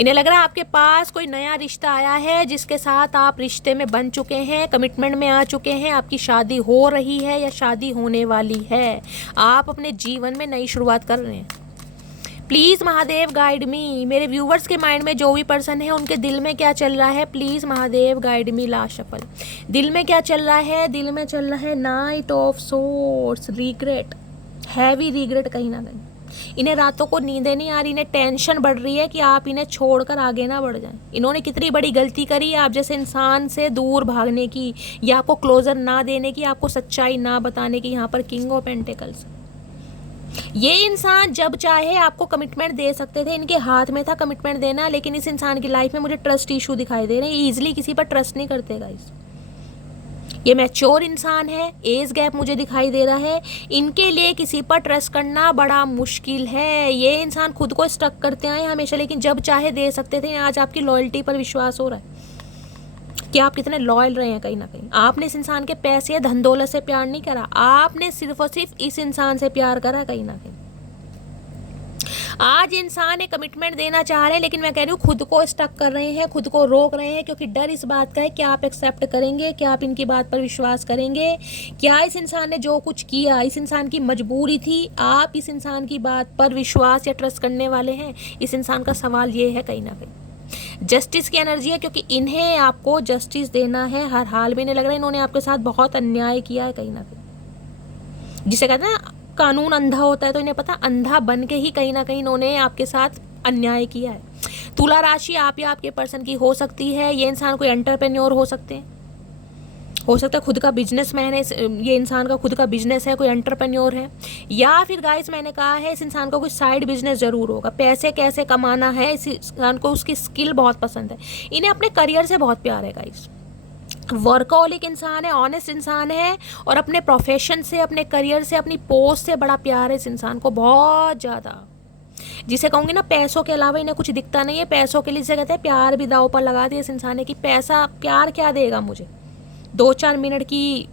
इन्हें लग रहा है आपके पास कोई नया रिश्ता आया है जिसके साथ आप रिश्ते में बन चुके हैं, कमिटमेंट में आ चुके हैं, आपकी शादी हो रही है या शादी होने वाली है, आप अपने जीवन में नई शुरुआत कर रहे हैं। प्लीज़ महादेव गाइड मी। मेरे व्यूवर्स के माइंड में जो भी पर्सन है उनके दिल में क्या चल रहा है, please Mahadev guide me. Last shuffle, दिल में क्या चल रहा है? दिल में चल रहा है night of swords, regret, heavy regret. कहीं ना कहीं इन्हें रातों को नींदें नहीं आ रही, इन्हें टेंशन बढ़ रही है कि आप इन्हें छोड़कर आगे ना बढ़ जाएं। इन्होंने कितनी बड़ी गलती करी आप जैसे इंसान से दूर भागने की, या आपको क्लोजर ना देने की, आपको सच्चाई ना बताने की। यहाँ पर किंग ऑफ पेंटिकल्स, ये इंसान जब चाहे आपको कमिटमेंट दे सकते थे, इनके हाथ में था कमिटमेंट देना, लेकिन इस इंसान की लाइफ में मुझे ट्रस्ट इशू दिखाई दे रहे हैं। ईजिली किसी पर ट्रस्ट नहीं करते गाइस। ये मैच्योर इंसान है, एज गैप मुझे दिखाई दे रहा है, इनके लिए किसी पर ट्रस्ट करना बड़ा मुश्किल है। ये इंसान खुद को स्टक करते आए हमेशा, लेकिन जब चाहे दे सकते थे। आज आपकी लॉयल्टी पर विश्वास हो रहा है कि आप कितने लॉयल रहे हैं। कहीं ना कहीं आपने इस इंसान के पैसे या धन दौलत से प्यार नहीं करा, आपने सिर्फ और सिर्फ इस इंसान से प्यार करा। कहीं ना कहीं आज इंसान एक कमिटमेंट देना चाह रहे हैं, लेकिन मैं कह रही हूँ खुद को स्टक कर रहे हैं, खुद को रोक रहे हैं, क्योंकि डर इस बात का है कि आप एक्सेप्ट करेंगे, क्या आप इनकी बात पर विश्वास करेंगे, क्या इस इंसान ने जो कुछ किया इस इंसान की मजबूरी थी, आप इस इंसान की बात पर विश्वास या ट्रस्ट करने वाले हैं? इस इंसान का सवाल ये है। कहीं ना कहीं जस्टिस की एनर्जी है, क्योंकि इन्हें आपको जस्टिस देना है हर हाल में। इन्हें लग रहा है इन्होंने आपके साथ बहुत अन्याय किया है। कहीं ना कहीं जिसे कहते हैं ना कानून अंधा होता है, तो इन्हें पता अंधा बन के ही कहीं ना कहीं इन्होंने आपके साथ अन्याय किया है। तुला राशि आप या आपके पर्सन की हो सकती है। ये इंसान कोई एंटरप्रेन्योर हो सकते हैं, हो सकता है खुद का बिजनेसमैन है, ये इंसान का खुद का बिजनेस है, कोई एंटरप्रेन्योर है, या फिर गाइस मैंने कहा है इस इंसान का कोई साइड बिजनेस जरूर होगा। पैसे कैसे कमाना है, इस इंसान को उसकी स्किल बहुत पसंद है। इन्हें अपने करियर से बहुत प्यार है गाइस। वर्कहोलिक इंसान है, ऑनेस्ट इंसान है, और अपने प्रोफेशन से, अपने करियर से, अपनी पोस्ट से बड़ा प्यार है इस इंसान को, बहुत ज़्यादा। जिसे कहूँगी ना पैसों के अलावा इन्हें कुछ दिखता नहीं है। पैसों के लिए जिसे कहते हैं प्यार भी दाव पर लगा दिया इस इंसान ने कि पैसा, प्यार क्या देगा मुझे, 2-4 मिनट की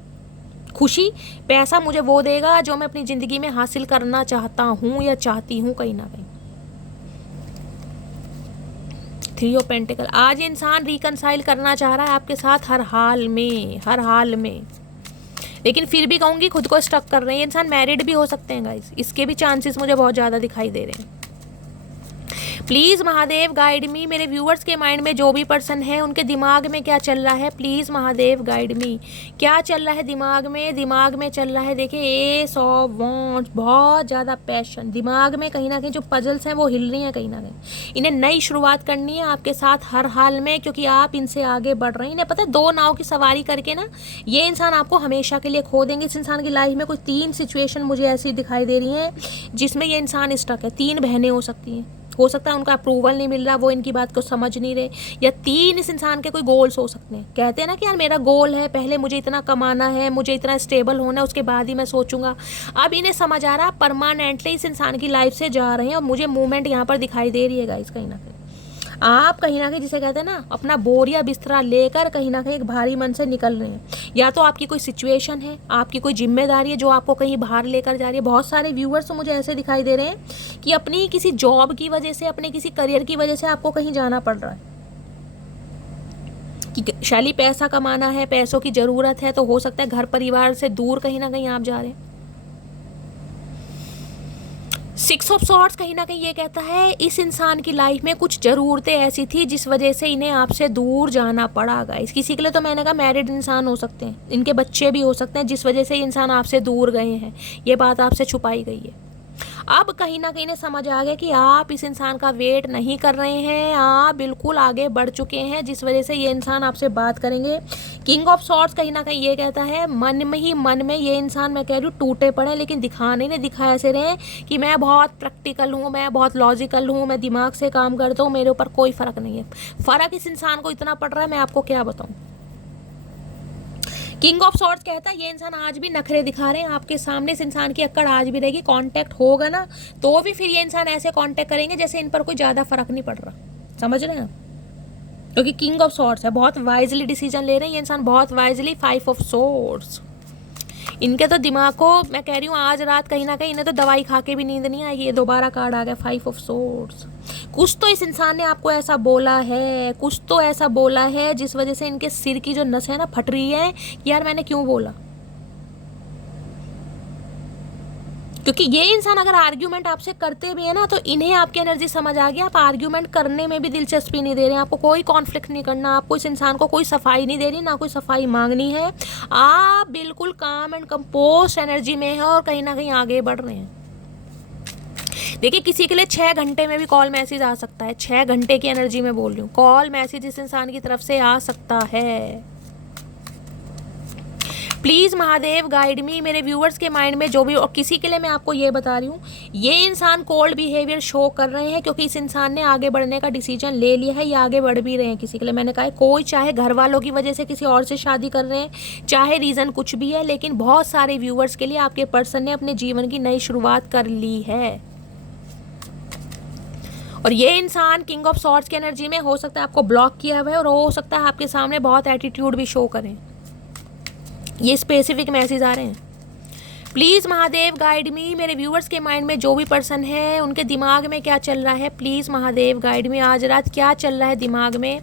खुशी, पैसा मुझे वो देगा जो मैं अपनी ज़िंदगी में हासिल करना चाहता हूँ या चाहती हूँ। कहीं ना कहीं 3 ऑफ पेंटिकल, आज इंसान रिकनसाइल करना चाह रहा है आपके साथ हर हाल में, हर हाल में, लेकिन फिर भी कहूँगी खुद को स्टक कर रहे हैं। इंसान मैरिड भी हो सकते हैं गाइस, इसके भी चांसेस मुझे बहुत ज़्यादा दिखाई दे रहे हैं। प्लीज़ महादेव गाइड मी। मेरे व्यूअर्स के माइंड में जो भी पर्सन है उनके दिमाग में क्या चल रहा है, प्लीज़ महादेव गाइड मी। क्या चल रहा है दिमाग में? दिमाग में चल रहा है, देखिए एस ऑफ वॉन्ड्स, बहुत ज़्यादा पैशन दिमाग में। कहीं ना कहीं जो पजल्स हैं वो हिल रही हैं। कहीं ना कहीं इन्हें नई शुरुआत करनी है आपके साथ हर हाल में, क्योंकि आप इनसे आगे बढ़ रहे हैं। इन्हें पता है 2 नाव की सवारी करके ना ये इंसान आपको हमेशा के लिए खो देंगे। इस इंसान की लाइफ में कोई 3 सिचुएशन मुझे ऐसी दिखाई दे रही हैं जिसमें ये इंसान स्टक है। 3 बहनें हो सकती हैं, हो सकता है उनका अप्रूवल नहीं मिल रहा, वो इनकी बात को समझ नहीं रहे, या 3 इस इंसान के कोई गोल्स हो सकते हैं। कहते हैं ना कि यार मेरा गोल है, पहले मुझे इतना कमाना है, मुझे इतना स्टेबल होना है, उसके बाद ही मैं सोचूंगा। अब इन्हें समझ आ रहा परमानेंटली इस इंसान की लाइफ से जा रहे हैं, और मुझे मूवमेंट यहाँ पर दिखाई दे रही है गाइस। कहीं ना कहीं आप कहीं ना कहीं जिसे कहते हैं ना अपना बोरिया बिस्तरा लेकर कहीं ना कहीं एक भारी मन से निकल रहे हैं। या तो आपकी कोई सिचुएशन है, आपकी कोई जिम्मेदारी है जो आपको कहीं बाहर लेकर जा रही है। बहुत सारे व्यूअर्स तो मुझे ऐसे दिखाई दे रहे हैं कि अपनी किसी जॉब की वजह से, अपने किसी करियर की वजह से आपको कहीं जाना पड़ रहा है, कि शैली पैसा कमाना है, पैसों की ज़रूरत है, तो हो सकता है घर परिवार से दूर कहीं ना कहीं आप जा रहे हैं। सिक्स ऑफ सॉर्ड्स कहीं ना कहीं ये कहता है इस इंसान की लाइफ में कुछ ज़रूरतें ऐसी थी जिस वजह से इन्हें आपसे दूर जाना पड़ा। गाइस किसी के लिए तो मैंने कहा मैरिड इंसान हो सकते हैं, इनके बच्चे भी हो सकते हैं जिस वजह से ये इंसान आपसे दूर गए हैं, ये बात आपसे छुपाई गई है। अब कहीं ना कहीं ने समझ आ गया कि आप इस इंसान का वेट नहीं कर रहे हैं, आप बिल्कुल आगे बढ़ चुके हैं जिस वजह से ये इंसान आपसे बात करेंगे। किंग ऑफ सॉर्ड्स कहीं ना कहीं ये कहता है मन में ही मन में ये इंसान, मैं कह रही हूँ, टूटे पड़े, लेकिन दिखाने ने दिखा ऐसे रहे कि मैं बहुत प्रैक्टिकल हूँ, मैं बहुत लॉजिकल हूँ, मैं दिमाग से काम करता हूँ, मेरे ऊपर कोई फ़र्क नहीं है। फ़र्क इस इंसान को इतना पड़ रहा है, मैं आपको क्या बताऊँ। किंग ऑफ सॉर्ड्स कहता है ये इंसान आज भी नखरे दिखा रहे हैं आपके सामने, इस इंसान की अक्कड़ आज भी रहेगी। कांटेक्ट होगा ना तो भी फिर ये इंसान ऐसे कांटेक्ट करेंगे जैसे इन पर कोई ज़्यादा फर्क नहीं पड़ रहा, समझ रहे हैं, क्योंकि किंग ऑफ सॉर्ड्स है, बहुत वाइजली डिसीजन ले रहे हैं ये इंसान, बहुत वाइजली। फाइव ऑफ सॉर्ड्स, इनके तो दिमाग को मैं कह रही हूँ आज रात कहीं ना कहीं इन्हें तो दवाई खा के भी नींद नहीं आएगी। ये दोबारा कार्ड आ गया फाइव ऑफ सॉर्ड्स। कुछ तो इस इंसान ने आपको ऐसा बोला है, कुछ तो ऐसा बोला है जिस वजह से इनके सिर की जो नस है ना फट रही है कि यार मैंने क्यों बोला। क्योंकि ये इंसान अगर आर्ग्यूमेंट आपसे करते भी है ना तो इन्हें आपकी एनर्जी समझ आ गया, आप आर्ग्यूमेंट करने में भी दिलचस्पी नहीं दे रहे हैं, आपको कोई कॉन्फ्लिक्ट नहीं करना, आपको इस इंसान को कोई सफाई नहीं देनी, ना कोई सफाई मांगनी है, आप बिल्कुल काम एंड कंपोस्ट एनर्जी में हैं और कहीं ना कहीं आगे बढ़ रहे हैं। देखिए किसी के लिए 6 घंटे में भी कॉल मैसेज आ सकता है, 6 घंटे की एनर्जी में बोल रही हूँ, कॉल मैसेज इस इंसान की तरफ से आ सकता है। प्लीज़ महादेव गाइड मी, मेरे व्यूअर्स के माइंड में जो भी, और किसी के लिए मैं आपको ये बता रही हूँ ये इंसान कोल्ड बिहेवियर शो कर रहे हैं क्योंकि इस इंसान ने आगे बढ़ने का डिसीजन ले लिया है, ये आगे बढ़ भी रहे हैं। किसी के लिए मैंने कहा है कोई चाहे घर वालों की वजह से किसी और से शादी कर रहे हैं, चाहे रीज़न कुछ भी है, लेकिन बहुत सारे व्यूअर्स के लिए आपके पर्सन ने अपने जीवन की नई शुरुआत कर ली है। और ये इंसान किंग ऑफ सॉर्ड्स की एनर्जी में हो सकता है आपको ब्लॉक किया हुआ है और हो सकता है आपके सामने बहुत एटीट्यूड भी शो करें। ये स्पेसिफिक मैसेज आ रहे हैं। प्लीज़ महादेव गाइड मी, मेरे व्यूअर्स के माइंड में जो भी पर्सन है उनके दिमाग में क्या चल रहा है, प्लीज़ महादेव गाइड मी, आज रात क्या चल रहा है दिमाग में,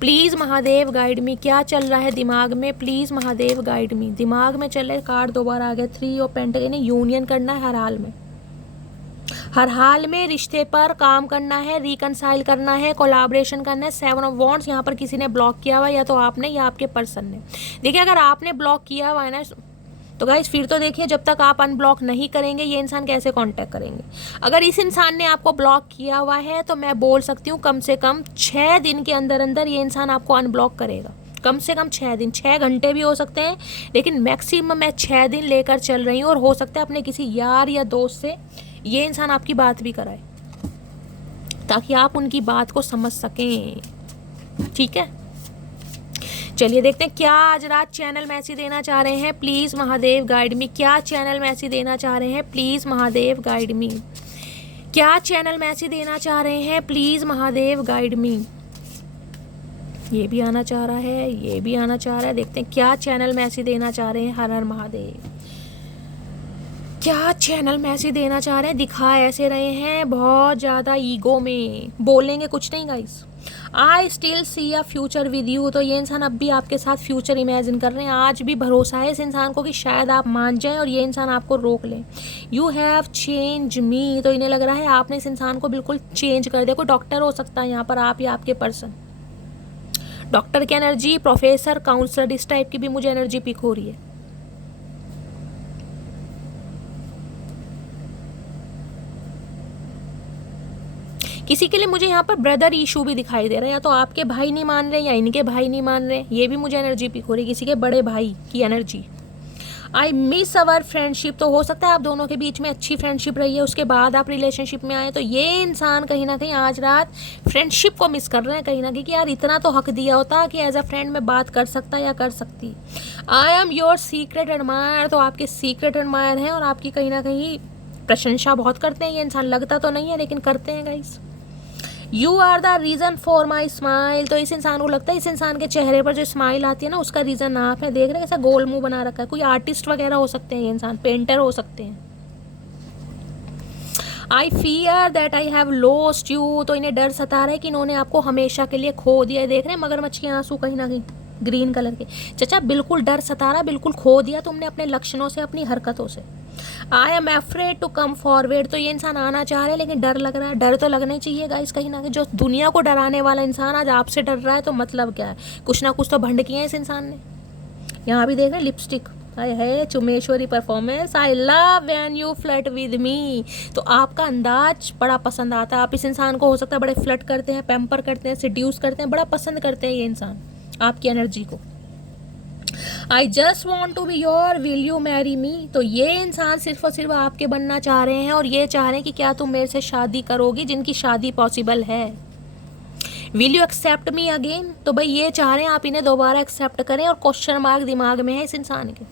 प्लीज़ महादेव गाइड मी, क्या चल रहा है दिमाग में, प्लीज़ महादेव गाइड मी। दिमाग में चल रहे कार्ड दोबारा आ गया 3 ऑफ पेंटाकल, यूनियन करना है हर हाल में, हर हाल में रिश्ते पर काम करना है, रिकनसाइल करना है, कोलैबोरेशन करना है। 7 ऑफ वॉन्ड्स, यहाँ पर किसी ने ब्लॉक किया हुआ, या तो आपने या आपके पर्सन ने। देखिए अगर आपने ब्लॉक किया हुआ है ना तो गाइस फिर तो देखिए जब तक आप अनब्लॉक नहीं करेंगे ये इंसान कैसे कांटेक्ट करेंगे। अगर इस इंसान ने आपको ब्लॉक किया हुआ है तो मैं बोल सकती हूँ कम से कम 6 दिन के अंदर अंदर ये इंसान आपको अनब्लॉक करेगा। कम से कम 6 दिन, 6 घंटे भी हो सकते हैं, लेकिन मैक्सिमम मैं 6 दिन लेकर चल रही हूँ। और हो सकता है अपने किसी यार या दोस्त से ये इंसान आपकी बात भी कराए ताकि आप उनकी बात को समझ सकें, ठीक है। चलिए देखते हैं क्या आज रात चैनल मैसेज देना चाह रहे हैं, प्लीज़ महादेव गाइड मी। क्या चैनल मैसेज देना चाह रहे हैं, प्लीज़ महादेव गाइड मी। क्या चैनल मैसेज देना चाह रहे हैं, प्लीज़ महादेव गाइड मी। ये भी आना चाह रहा है, ये भी आना चाह रहा है। देखते हैं क्या चैनल मैसेज देना चाह रहे हैं। हर हर महादेव। क्या चैनल मैसेज देना चाह रहे हैं, दिखा ऐसे रहे हैं बहुत ज़्यादा ईगो में, बोलेंगे कुछ नहीं guys. I still see a future with you, तो ये इंसान अब भी आपके साथ फ्यूचर इमेजिन कर रहे हैं। आज भी भरोसा है इस इंसान को कि शायद आप मान जाएं और ये इंसान आपको रोक लें। यू हैव चेंज मी, तो इन्हें लग रहा है आपने इस इंसान को बिल्कुल चेंज कर दिया। कोई डॉक्टर हो सकता है यहाँ पर, आप या आपके पर्सन। डॉक्टर की एनर्जी, प्रोफेसर, काउंसलर, इस टाइप की भी मुझे एनर्जी पिक हो रही है। किसी के लिए मुझे यहाँ पर ब्रदर इशू भी दिखाई दे रहा है, या तो आपके भाई नहीं मान रहे या इनके भाई नहीं मान रहे, ये भी मुझे एनर्जी पिक हो रही है। किसी के बड़े भाई की energy. I miss our friendship, तो हो सकता है आप दोनों के बीच में अच्छी फ्रेंडशिप रही है, उसके बाद आप रिलेशनशिप में आए, तो ये इंसान कहीं ना कहीं आज रात फ्रेंडशिप को मिस कर रहे हैं कहीं ना कहीं कि यार इतना तो हक दिया होता कि एज अ फ्रेंड में बात कर सकता या कर सकती। I am your secret admire, तो आपके सीक्रेट एडमायर हैं और आपकी कहीं ना कहीं प्रशंसा बहुत करते हैं ये इंसान। लगता तो नहीं है लेकिन करते हैं guys. You are the reason for my smile, तो इस इंसान को लगता है इस इंसान के चेहरे पर जो स्माइल आती है ना उसका रीज़न आप हैं। देख रहे हैं कैसा गोल मुंह बना रखा है। कोई आर्टिस्ट वगैरह हो सकते हैं ये इंसान, पेंटर हो सकते हैं। I fear that I have lost you, तो इन्हें डर सता रहा है कि इन्होंने आपको हमेशा के लिए खो दिया है। देख रहे हैं मगरमच्छ के आंसू कहीं ना कहीं ग्रीन कलर के। चाचा बिल्कुल डर सता रहा, बिल्कुल खो दिया तुमने अपने लक्षणों से, अपनी हरकतों से। I am afraid to come forward, तो ये इंसान आना चाह रहे हैं लेकिन डर लग रहा है। डर तो लगना ही चाहिए गाइस कहीं ना कहीं। जो दुनिया को डराने वाला इंसान आज आपसे डर रहा है तो मतलब क्या है, कुछ ना कुछ तो भंड किया है इस इंसान ने। यहाँ भी देख रहे हैं लिपस्टिक, है चुमेश्वरी performance, I love when you flirt with me. तो आपका अंदाज बड़ा पसंद आता है। आप इस इंसान को हो सकता है बड़े फ्लर्ट करते हैं, पैम्पर करते हैं, सिड्यूस करते हैं, बड़ा पसंद करते हैं ये इंसान आपकी एनर्जी को। I just want to be your, will you marry me. तो ये इंसान सिर्फ और सिर्फ आपके बनना चाह रहे हैं और ये चाह रहे हैं कि क्या तुम मेरे से शादी करोगी, जिनकी शादी पॉसिबल है। Will you accept me again, तो भाई ये चाह रहे हैं आप इन्हें दोबारा एक्सेप्ट करें और क्वेश्चन मार्क दिमाग में है इस इंसान के।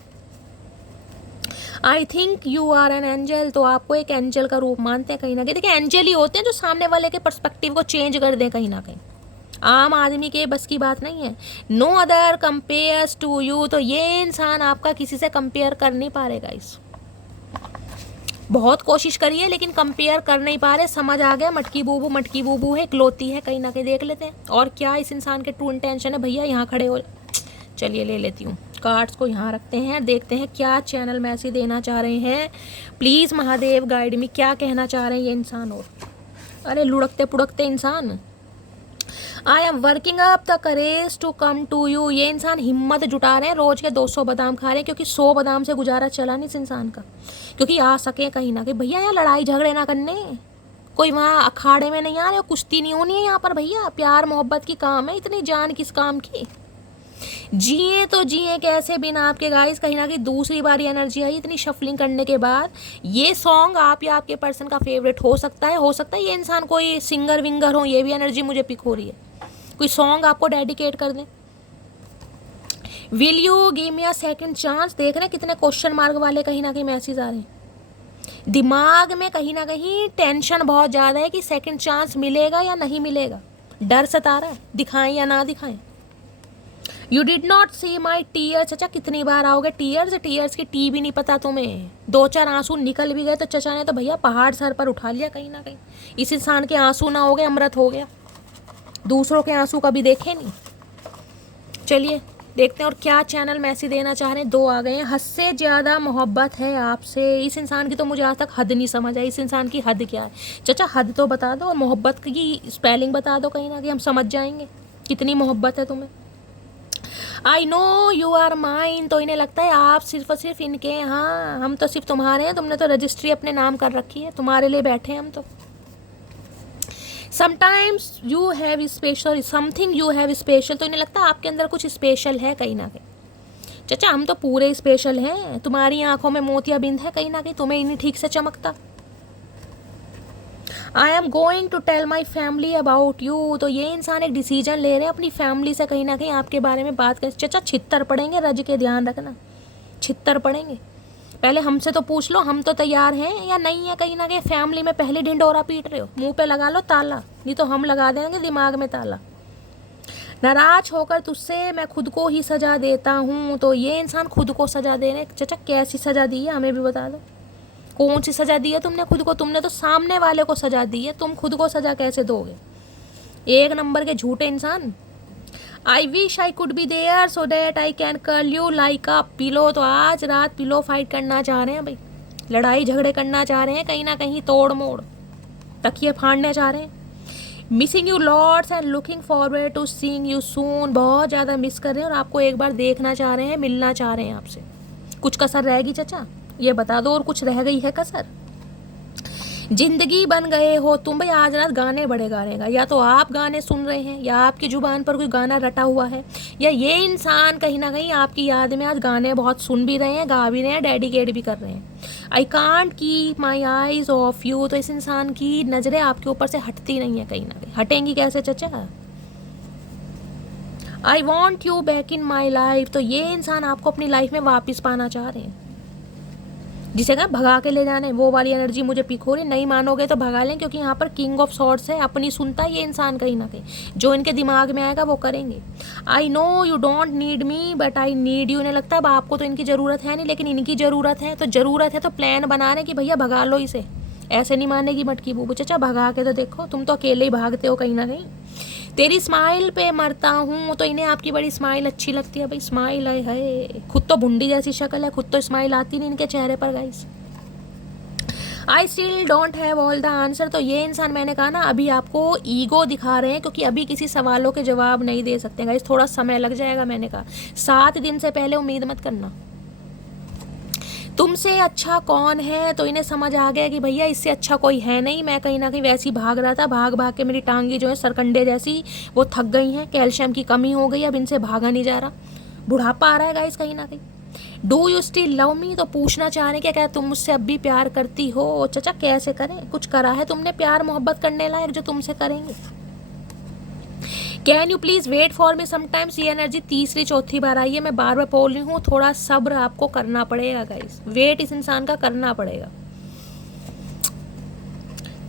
I think you are an angel, तो आपको एक एंजल का रूप मानते हैं कहीं ना कहीं। देखिए एंजल ही होते हैं जो सामने वाले के पर्सपेक्टिव को चेंज कर दें कहीं ना कहीं, आम आदमी के बस की बात नहीं है। No other compares to you, तो ये इंसान आपका किसी से कंपेयर कर नहीं पा रहेगा। इस बहुत कोशिश करिए लेकिन कंपेयर कर नहीं पा रहे। समझ आ गया, मटकी बूबू है, इकलौती है कहीं ना कहीं। देख लेते हैं और क्या इस इंसान के ट्रू इंटेंशन है। भैया यहाँ खड़े हो, चलिए ले लेती हूँ कार्ड्स को यहाँ रखते हैं, देखते हैं क्या चैनल मैसेज देना चाह रहे हैं। प्लीज़ महादेव गाइड मी, क्या कहना चाह रहे हैं ये इंसान। और अरे लुढ़कते पुढ़कते इंसान। I am working up the courage to come to you, ये इंसान हिम्मत जुटा रहे हैं, रोज के 200 बादाम खा रहे हैं क्योंकि 100 बादाम से गुजारा चला नहीं इस इंसान का, क्योंकि आ सके कहीं ना कहीं। भैया यहाँ लड़ाई झगड़े ना करने, कोई वहाँ अखाड़े में नहीं आ रहे, कुश्ती नहीं होनी है यहाँ पर भैया। प्यार मोहब्बत की काम है, इतनी जान किस काम की। जिए तो जिए कैसे बिना आपके गाइस। कहीं ना कहीं दूसरी बारी एनर्जी आई इतनी शफलिंग करने के बाद। ये सॉन्ग आप या आपके पर्सन का फेवरेट हो सकता है ये इंसान कोई सिंगर विंगर हो, ये भी एनर्जी मुझे पिक हो रही है। कोई सॉन्ग आपको डेडिकेट कर दें। Will you give me a second chance, देख रहे हैं कितने क्वेश्चन मार्क वाले कहीं ना कहीं मैसेज आ रहे हैं। दिमाग में कहीं ना कहीं टेंशन बहुत ज़्यादा है कि सेकंड चांस मिलेगा या नहीं मिलेगा, डर सता रहा है, दिखाएं या ना दिखाएं। You did not see my tears, चचा कितनी बार आओगे टीयर्स की टी भी नहीं पता तुम्हें। 2-4 आंसू निकल भी गए तो चचा ने तो भैया पहाड़ सर पर उठा लिया कहीं ना कहीं। इस इंसान के आंसू ना हो गए अमृत हो गया, दूसरों के आंसू कभी देखे नहीं। चलिए देखते हैं और क्या चैनल मैसेज देना चाह रहे हैं। 2 आ गए हैं। हद से ज़्यादा मोहब्बत है आपसे, इस इंसान की तो मुझे आज तक हद नहीं समझ आई। इस इंसान की हद क्या है चचा, हद तो बता दो और मोहब्बत की स्पेलिंग बता दो कहीं ना कहीं हम समझ जाएंगे कितनी मोहब्बत है तुम्हें। I know you are mine, तो इन्हें लगता है आप सिर्फ और सिर्फ इनके, हाँ हम तो सिर्फ तुम्हारे हैं, तुमने तो रजिस्ट्री अपने नाम कर रखी है, तुम्हारे लिए बैठे हैं हम तो। Sometimes you have special something, you have special, तो इन्हें लगता है आपके अंदर कुछ स्पेशल है कहीं ना कहीं। चाचा हम तो पूरे स्पेशल हैं, तुम्हारी आंखों में मोतियाबिंद है कहीं ना कहीं, तुम्हें इन्हीं ठीक से चमकता। I am going to tell my family about you, तो ये इंसान एक डिसीजन ले रहे हैं अपनी फैमिली से कहीं ना कहीं आपके बारे में बात करें। चाचा छित्तर पड़ेंगे, रज के ध्यान रखना, छित्तर पड़ेंगे। पहले हमसे तो पूछ लो हम तो तैयार हैं या नहीं है कहीं ना कहीं। फैमिली में पहले ढिंडोरा पीट रहे हो, मुंह पे लगा लो ताला, नहीं तो हम लगा देंगे दिमाग में ताला। नाराज होकर तुझसे मैं खुद को ही सजा देता हूँ, तो ये इंसान खुद को सजा दे रहे। चाचा कैसी सजा दी है हमें भी बता दो, कौन सी सजा दी है तुमने खुद को। तुमने तो सामने वाले को सजा दी है, तुम खुद को सजा कैसे दोगे। 1 नंबर के झूठे इंसान। I wish I could be there so that I can curl you like a pillow, तो आज रात पिलो फाइट करना चाह रहे हैं भाई, लड़ाई झगड़े करना चाह रहे हैं कहीं ना कहीं, तोड़ मोड़ तकिए फाड़ने चाह रहे हैं। Missing you lots and looking forward to seeing you soon, बहुत ज़्यादा मिस कर रहे हैं और आपको एक बार देखना चाह रहे हैं, मिलना चाह रहे हैं आपसे। कुछ कसर रहेगी चाचा ये बता दो, और कुछ रह गई है कसर। जिंदगी बन गए हो तुम, भाई आज रात गाने बड़े गा रहेगा, या तो आप गाने सुन रहे हैं या आपकी जुबान पर कोई गाना रटा हुआ है, या ये इंसान कहीं ना कहीं आपकी याद में आज गाने बहुत सुन भी रहे हैं, गा भी रहे हैं, डेडिकेट भी कर रहे हैं। I can't keep my eyes of you, तो इस इंसान की नज़रें आपके ऊपर से हटती नहीं है कहीं ना कहीं। हटेंगी कैसे चचा। I want you back in my life, तो ये इंसान आपको अपनी लाइफ में वापस पाना चाह रहे हैं, जिसे कहा भगा के ले जाने, वो वाली एनर्जी मुझे पिक हो रही। नहीं मानोगे तो भगा लें, क्योंकि यहाँ पर किंग ऑफ सॉर्ड्स है, अपनी सुनता है ये इंसान कहीं ना कहीं, जो इनके दिमाग में आएगा वो करेंगे। आई know you don't need me but I need you, उन्हें लगता है आपको तो इनकी ज़रूरत है नहीं लेकिन इनकी ज़रूरत है, तो ज़रूरत है तो प्लान बना रहे कि भैया भगा लो इसे, ऐसे नहीं मानेगी मटकी बूबू। चाचा भगा के तो देखो, तुम तो अकेले ही भागते हो कहीं ना कहीं। तेरी स्माइल पे मरता हूँ, तो इन्हें आपकी बड़ी स्माइल अच्छी लगती है भाई। स्माइल है खुद तो भुंडी जैसी शक्ल है, खुद तो स्माइल आती नहीं इनके चेहरे पर guys. I still don't have all the answer. तो ये इंसान, मैंने कहा ना, अभी आपको ईगो दिखा रहे हैं क्योंकि अभी किसी सवालों के जवाब नहीं दे सकते गाइस, थोड़ा समय लग जाएगा। मैंने कहा 7 दिन से पहले उम्मीद मत करना। तुमसे अच्छा कौन है, तो इन्हें समझ आ गया कि भैया इससे अच्छा कोई है नहीं। मैं कहीं ना कहीं वैसे ही भाग रहा था, भाग भाग के मेरी टांगी जो है सरकंडे जैसी वो थक गई हैं, कैल्शियम की कमी हो गई, अब इनसे भागा नहीं जा रहा, बुढ़ापा आ रहा है गाइस कहीं ना कहीं। Do you still love me, तो पूछना चाह रहे हैं क्या तुम मुझसे अब भी प्यार करती हो। चाचा कैसे करें, कुछ करा है तुमने प्यार मोहब्बत करने लायक जो तुमसे करेंगे। Can you please wait for me sometimes. ये एनर्जी तीसरी चौथी बार आई है, मैं बार बार बोल रही हूँ, थोड़ा सब्र आपको करना पड़ेगा गाइस, वेट इस इंसान का करना पड़ेगा।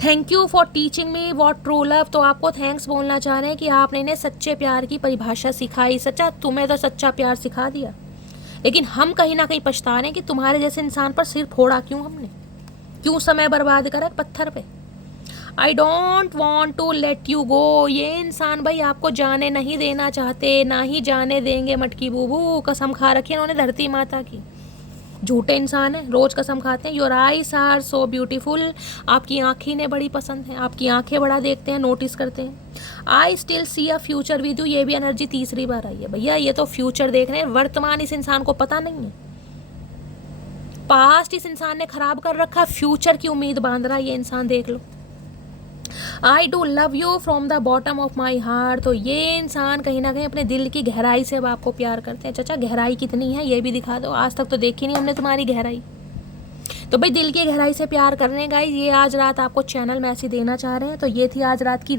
Thank you for teaching me what true love, तो आपको थैंक्स बोलना चाह रहे हैं कि आपने इन्हें सच्चे प्यार की परिभाषा सिखाई। सच्चा तुम्हें तो सच्चा प्यार सिखा दिया, लेकिन हम कहीं ना कहीं पछता रहे हैं कि तुम्हारे जैसे इंसान पर सिर फोड़ा क्यों हमने, क्यों समय बर्बाद करा पत्थर पे। I don't want to let you go, ये इंसान भाई आपको जाने नहीं देना चाहते, ना ही जाने देंगे। मटकी बूबू कसम खा रखी है उन्होंने धरती माता की, झूठे इंसान है, रोज कसम खाते हैं। Your eyes are so beautiful, आपकी आँखें इन्हें बड़ी पसंद है, आपकी आंखें बड़ा देखते हैं, नोटिस करते हैं। I still see a future with you, ये भी एनर्जी तीसरी बार आई है भैया, ये तो फ्यूचर देख रहे हैं, वर्तमान इस इंसान को पता नहीं है, पास्ट इस इंसान ने खराब कर रखा, फ्यूचर की उम्मीद बांध रहा है ये इंसान, देख लो। I do love you from the bottom of my heart, तो ये इंसान कहीं ना कहीं अपने दिल की गहराई से अब आपको प्यार करते हैं। चाचा गहराई कितनी है ये भी दिखा दो, आज तक तो देखी नहीं हमने तुम्हारी गहराई। तो भाई दिल की गहराई से प्यार कर रहे हैं गाइस, ये आज रात आपको चैनल मैसेज देना चाह रहे हैं। तो ये थी आज रात की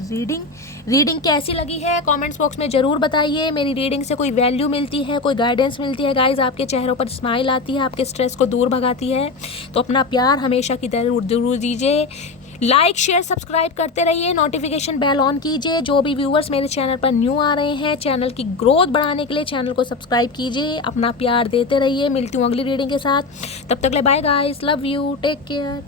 रीडिंग कैसी लगी है कमेंट्स बॉक्स में ज़रूर बताइए। मेरी रीडिंग से कोई वैल्यू मिलती है, कोई गाइडेंस मिलती है गाइस, आपके चेहरों पर स्माइल आती है, आपके स्ट्रेस को दूर भगाती है, तो अपना प्यार हमेशा की तरह जरूर दीजिए। लाइक शेयर सब्सक्राइब करते रहिए, नोटिफिकेशन बेल ऑन कीजिए। जो भी व्यूवर्स मेरे चैनल पर न्यू आ रहे हैं, चैनल की ग्रोथ बढ़ाने के लिए चैनल को सब्सक्राइब कीजिए, अपना प्यार देते रहिए। मिलती हूँ अगली रीडिंग के साथ, तब तक ले bye guys, love you, take care.